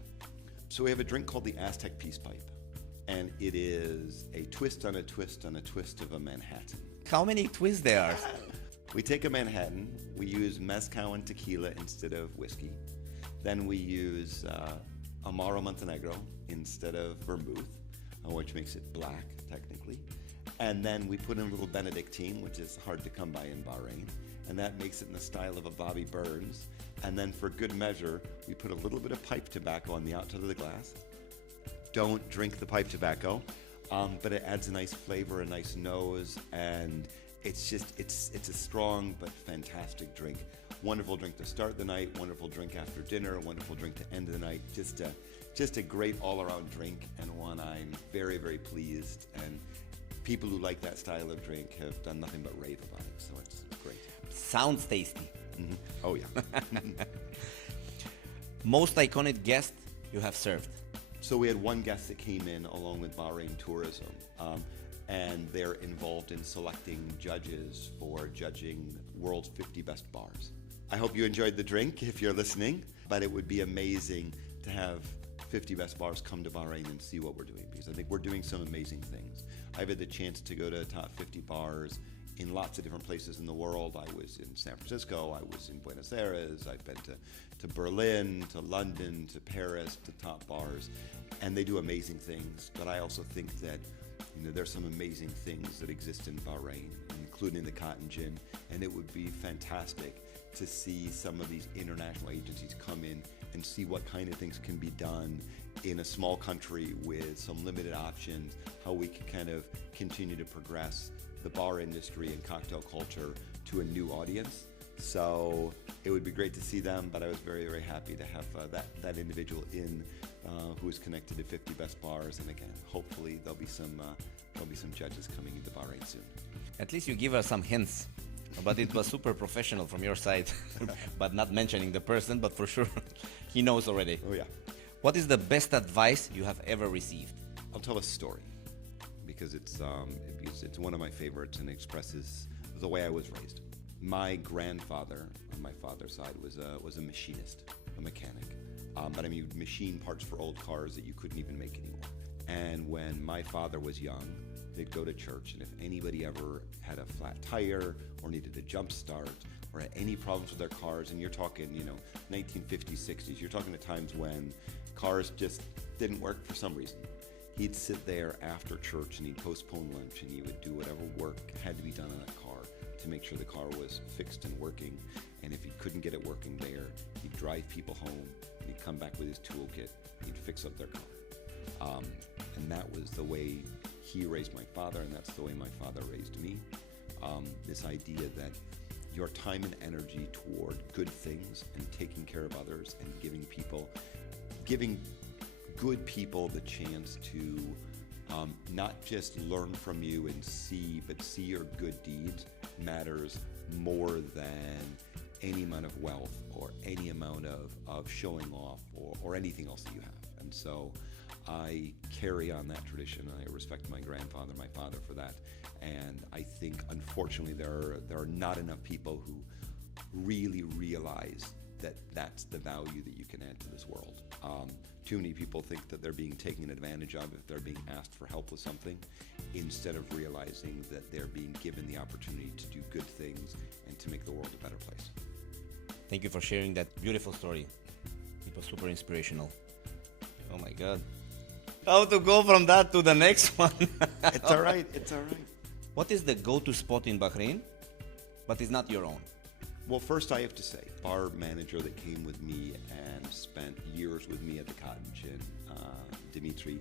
So we have a drink called the Aztec Peace Pipe, and it is a twist on a twist on a twist of a Manhattan. How many twists there are? We take a Manhattan, we use mezcal and tequila instead of whiskey. Then we use Amaro Montenegro instead of vermouth, which makes it black, technically. And then we put in a little Benedictine, which is hard to come by in Bahrain. And that makes it in the style of a Bobby Burns. And then for good measure, we put a little bit of pipe tobacco on the outside of the glass. Don't drink the pipe tobacco, but it adds a nice flavor, a nice nose, and it's a strong but fantastic drink. Wonderful drink to start the night, wonderful drink after dinner, wonderful drink to end the night. Just a great all-around drink, and one I'm very, very pleased. And people who like that style of drink have done nothing but rave about it, so it's great. Sounds tasty. Mm-hmm. Oh yeah. Most iconic guest you have served? So we had one guest that came in along with Bahrain Tourism, and they're involved in selecting judges for judging world's 50 best bars. I hope you enjoyed the drink if you're listening, but it would be amazing to have 50 best bars come to Bahrain and see what we're doing, because I think we're doing some amazing things. I've had the chance to go to top 50 bars in lots of different places in the world. I was in San Francisco, I was in Buenos Aires, I've been to Berlin, to London, to Paris, to top bars, and they do amazing things. But I also think that there's some amazing things that exist in Bahrain, including the cotton gin, and it would be fantastic to see some of these international agencies come in and see what kind of things can be done in a small country with some limited options, how we can kind of continue to progress the bar industry and cocktail culture to a new audience. So it would be great to see them, but I was very, very happy to have that individual in who is connected to 50 best bars. And again, hopefully there'll be some judges coming into Bahrain soon. At least you give us some hints, but it was super professional from your side, but not mentioning the person, but for sure he knows already. Oh yeah. What is the best advice you have ever received? I'll tell a story because it's one of my favorites and expresses the way I was raised. My grandfather on my father's side was a machinist, a mechanic. But I mean, machine parts for old cars that you couldn't even make anymore. And when my father was young, they'd go to church, and if anybody ever had a flat tire or needed a jump start or had any problems with their cars, and you're talking, 1950s, 60s, you're talking at times when cars just didn't work for some reason. He'd sit there after church and he'd postpone lunch and he would do whatever work had to be done on that car to make sure the car was fixed and working. And if he couldn't get it working there, he'd drive people home, and he'd come back with his toolkit, he'd fix up their car. And that was the way he raised my father, and that's the way my father raised me. This idea that your time and energy toward good things and taking care of others and giving good people the chance to not just learn from you and see, but see your good deeds matters more than any amount of wealth or any amount of showing off or anything else that you have. And so I carry on that tradition. I respect my grandfather, my father for that. And I think, unfortunately, there are not enough people who really realize that that's the value that you can add to this world. Too many people think that they're being taken advantage of if they're being asked for help with something, instead of realizing that they're being given the opportunity to do good things and to make the world a better place. Thank you for sharing that beautiful story. It was super inspirational. Oh my God. How to go from that to the next one? It's all right. It's all right. What is the go-to spot in Bahrain, but is not your own? Well, first I have to say, bar manager that came with me and spent years with me at the Cotton Gin, Dimitri,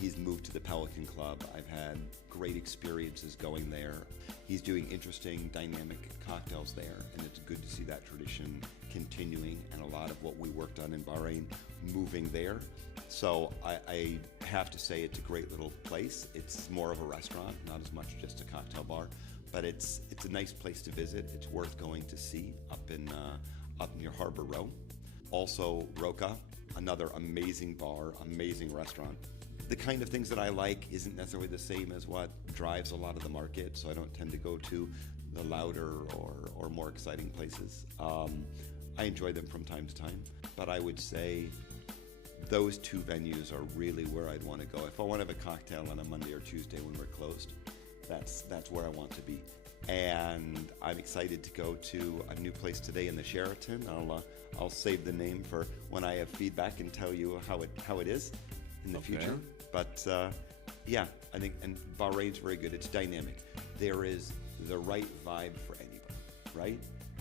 he's moved to the Pelican Club. I've had great experiences going there. He's doing interesting, dynamic cocktails there, and it's good to see that tradition continuing and a lot of what we worked on in Bahrain moving there. So I have to say it's a great little place. It's more of a restaurant, not as much just a cocktail bar. But it's a nice place to visit. It's worth going to see up near Harbor Row. Also, Roca, another amazing bar, amazing restaurant. The kind of things that I like isn't necessarily the same as what drives a lot of the market, so I don't tend to go to the louder or more exciting places. I enjoy them from time to time, but I would say those two venues are really where I'd want to go. If I want to have a cocktail on a Monday or Tuesday when we're closed, that's where I want to be. And I'm excited to go to a new place today in the Sheraton. I'll save the name for when I have feedback and tell you how it is in the future. But yeah, I think, and Bahrain's very good. It's dynamic. There is the right vibe for anybody, right?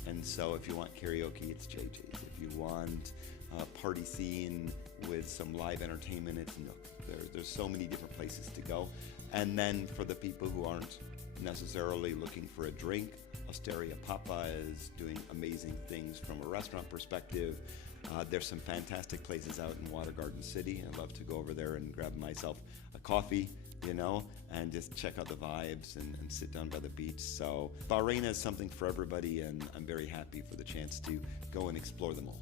And so if you want karaoke, it's JJ's. If you want a party scene with some live entertainment, it's Nook. There's so many different places to go. And then for the people who aren't necessarily looking for a drink, Osteria Papa is doing amazing things from a restaurant perspective. There's some fantastic places out in Water Garden City. I'd love to go over there and grab myself a coffee, and just check out the vibes and sit down by the beach. So Bahrain is something for everybody, and I'm very happy for the chance to go and explore them all.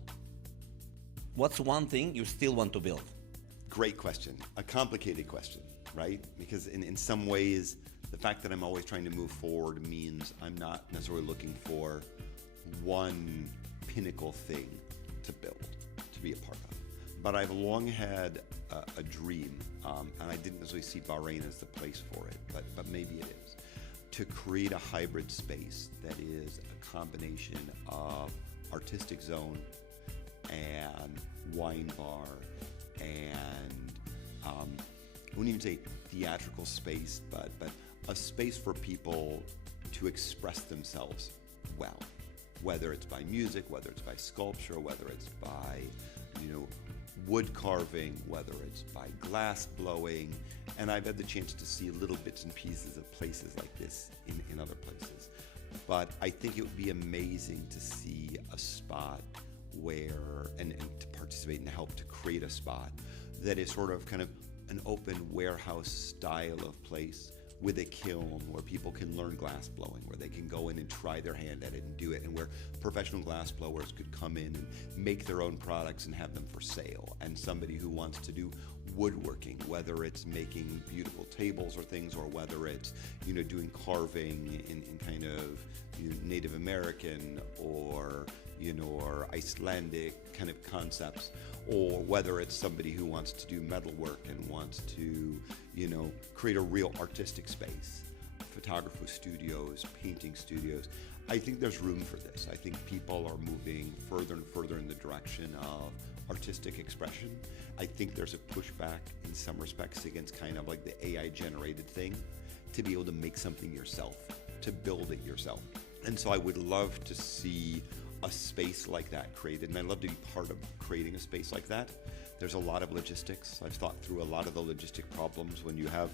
What's one thing you still want to build? Great question. A complicated question, right? Because in some ways, the fact that I'm always trying to move forward means I'm not necessarily looking for one pinnacle thing to build, to be a part of. But I've long had a dream, and I didn't necessarily see Bahrain as the place for it, but maybe it is, to create a hybrid space that is a combination of artistic zone and wine bar and I wouldn't even say theatrical space, but a space for people to express themselves well, whether it's by music, whether it's by sculpture, whether it's by, wood carving, whether it's by glass blowing. And I've had the chance to see little bits and pieces of places like this in other places. But I think it would be amazing to see a spot where, and to participate and help to create a spot that is sort of kind of an open warehouse style of place with a kiln where people can learn glass blowing, where they can go in and try their hand at it and do it, and where professional glass blowers could come in and make their own products and have them for sale. And somebody who wants to do woodworking, whether it's making beautiful tables or things, or whether it's doing carving in kind of Native American or or Icelandic kind of concepts, or whether it's somebody who wants to do metalwork and wants to create a real artistic space, photography studios, painting studios. I think there's room for this. I think people are moving further and further in the direction of artistic expression. I think there's a pushback in some respects against kind of like the AI generated thing, to be able to make something yourself, to build it yourself. And so I would love to see a space like that created, and I'd love to be part of creating a space like that. There's a lot of logistics. I've thought through a lot of the logistic problems when you have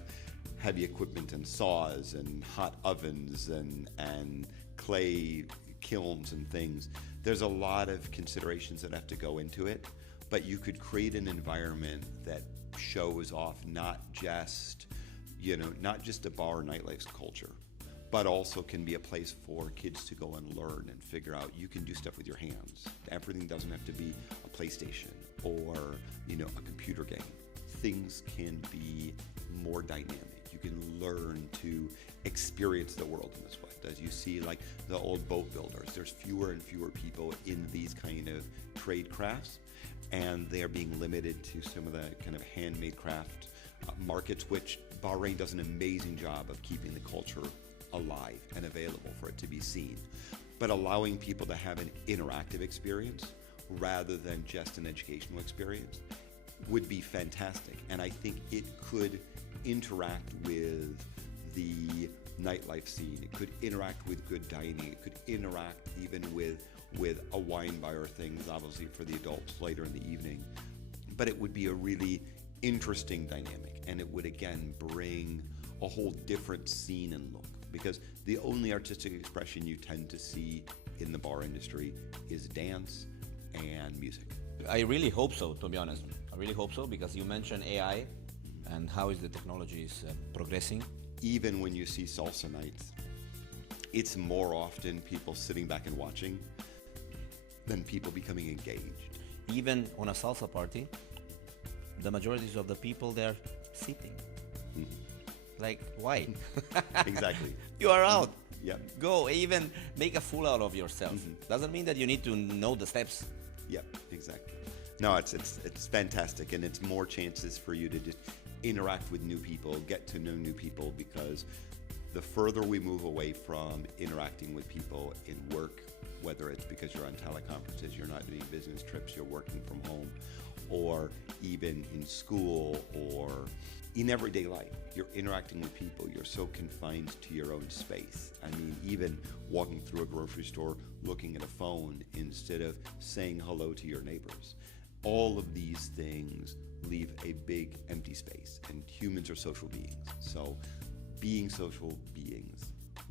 heavy equipment and saws and hot ovens and clay kilns and things. There's a lot of considerations that have to go into it, but you could create an environment that shows off not just a bar or nightlife culture, but also can be a place for kids to go and learn and figure out you can do stuff with your hands. Everything doesn't have to be a PlayStation or a computer game. Things can be more dynamic. You can learn to experience the world in this way. As you see, like the old boat builders, there's fewer and fewer people in these kind of trade crafts, and they are being limited to some of the kind of handmade craft markets, which Bahrain does an amazing job of keeping the culture alive and available for it to be seen, but allowing people to have an interactive experience rather than just an educational experience would be fantastic. And I think it could interact with the nightlife scene. It could interact with good dining. It could interact even with a wine bar or things, obviously for the adults later in the evening. But it would be a really interesting dynamic, and it would again bring a whole different scene and look. Because the only artistic expression you tend to see in the bar industry is dance and music. I really hope so, to be honest. I really hope so, because you mentioned AI and how is the technology is progressing. Even when you see salsa nights, it's more often people sitting back and watching than people becoming engaged. Even on a salsa party, the majority of the people, they're sitting. Mm-hmm. Like, why? Exactly. You are out. Yep. Go, even make a fool out of yourself. Mm-hmm. Doesn't mean that you need to know the steps. Yep, exactly. No, it's fantastic, and it's more chances for you to just interact with new people, get to know new people, because the further we move away from interacting with people in work, whether it's because you're on teleconferences, you're not doing business trips, you're working from home, or even in school or in everyday life, you're interacting with people. You're so confined to your own space. I mean, even walking through a grocery store, looking at a phone instead of saying hello to your neighbors. All of these things leave a big empty space, and humans are social beings. So being social beings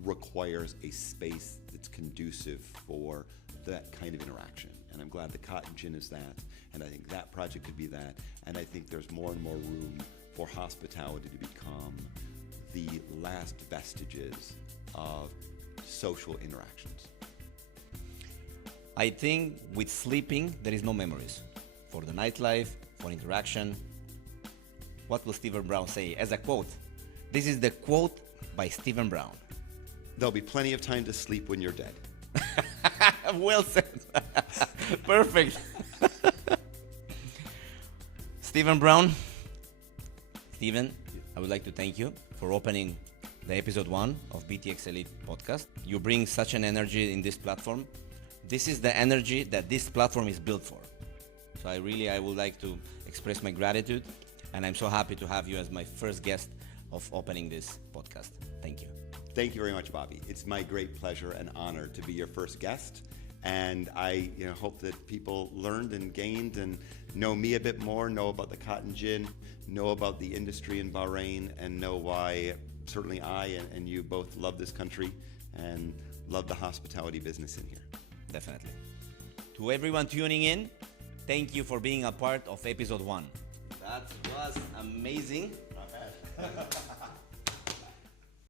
requires a space that's conducive for that kind of interaction. And I'm glad the Cotton Gin is that, and I think that project could be that, and I think there's more and more room for hospitality to become the last vestiges of social interactions. I think with sleeping, there is no memories. For the nightlife, for interaction. What will Stephen Brown say as a quote? This is the quote by Stephen Brown. There'll be plenty of time to sleep when you're dead. Well said. Perfect. Stephen Brown. Stephen, I would like to thank you for opening the episode 1 of BTX Elite Podcast. You bring such an energy in this platform. This is the energy that this platform is built for. So I would like to express my gratitude, and I'm so happy to have you as my first guest of opening this podcast. Thank you. Thank you very much, Bobby. It's my great pleasure and honor to be your first guest. And I hope that people learned and gained and know me a bit more, know about the cotton gin, know about the industry in Bahrain, and know why certainly I and you both love this country and love the hospitality business in here. Definitely. To everyone tuning in, thank you for being a part of episode 1. That was amazing. Not bad.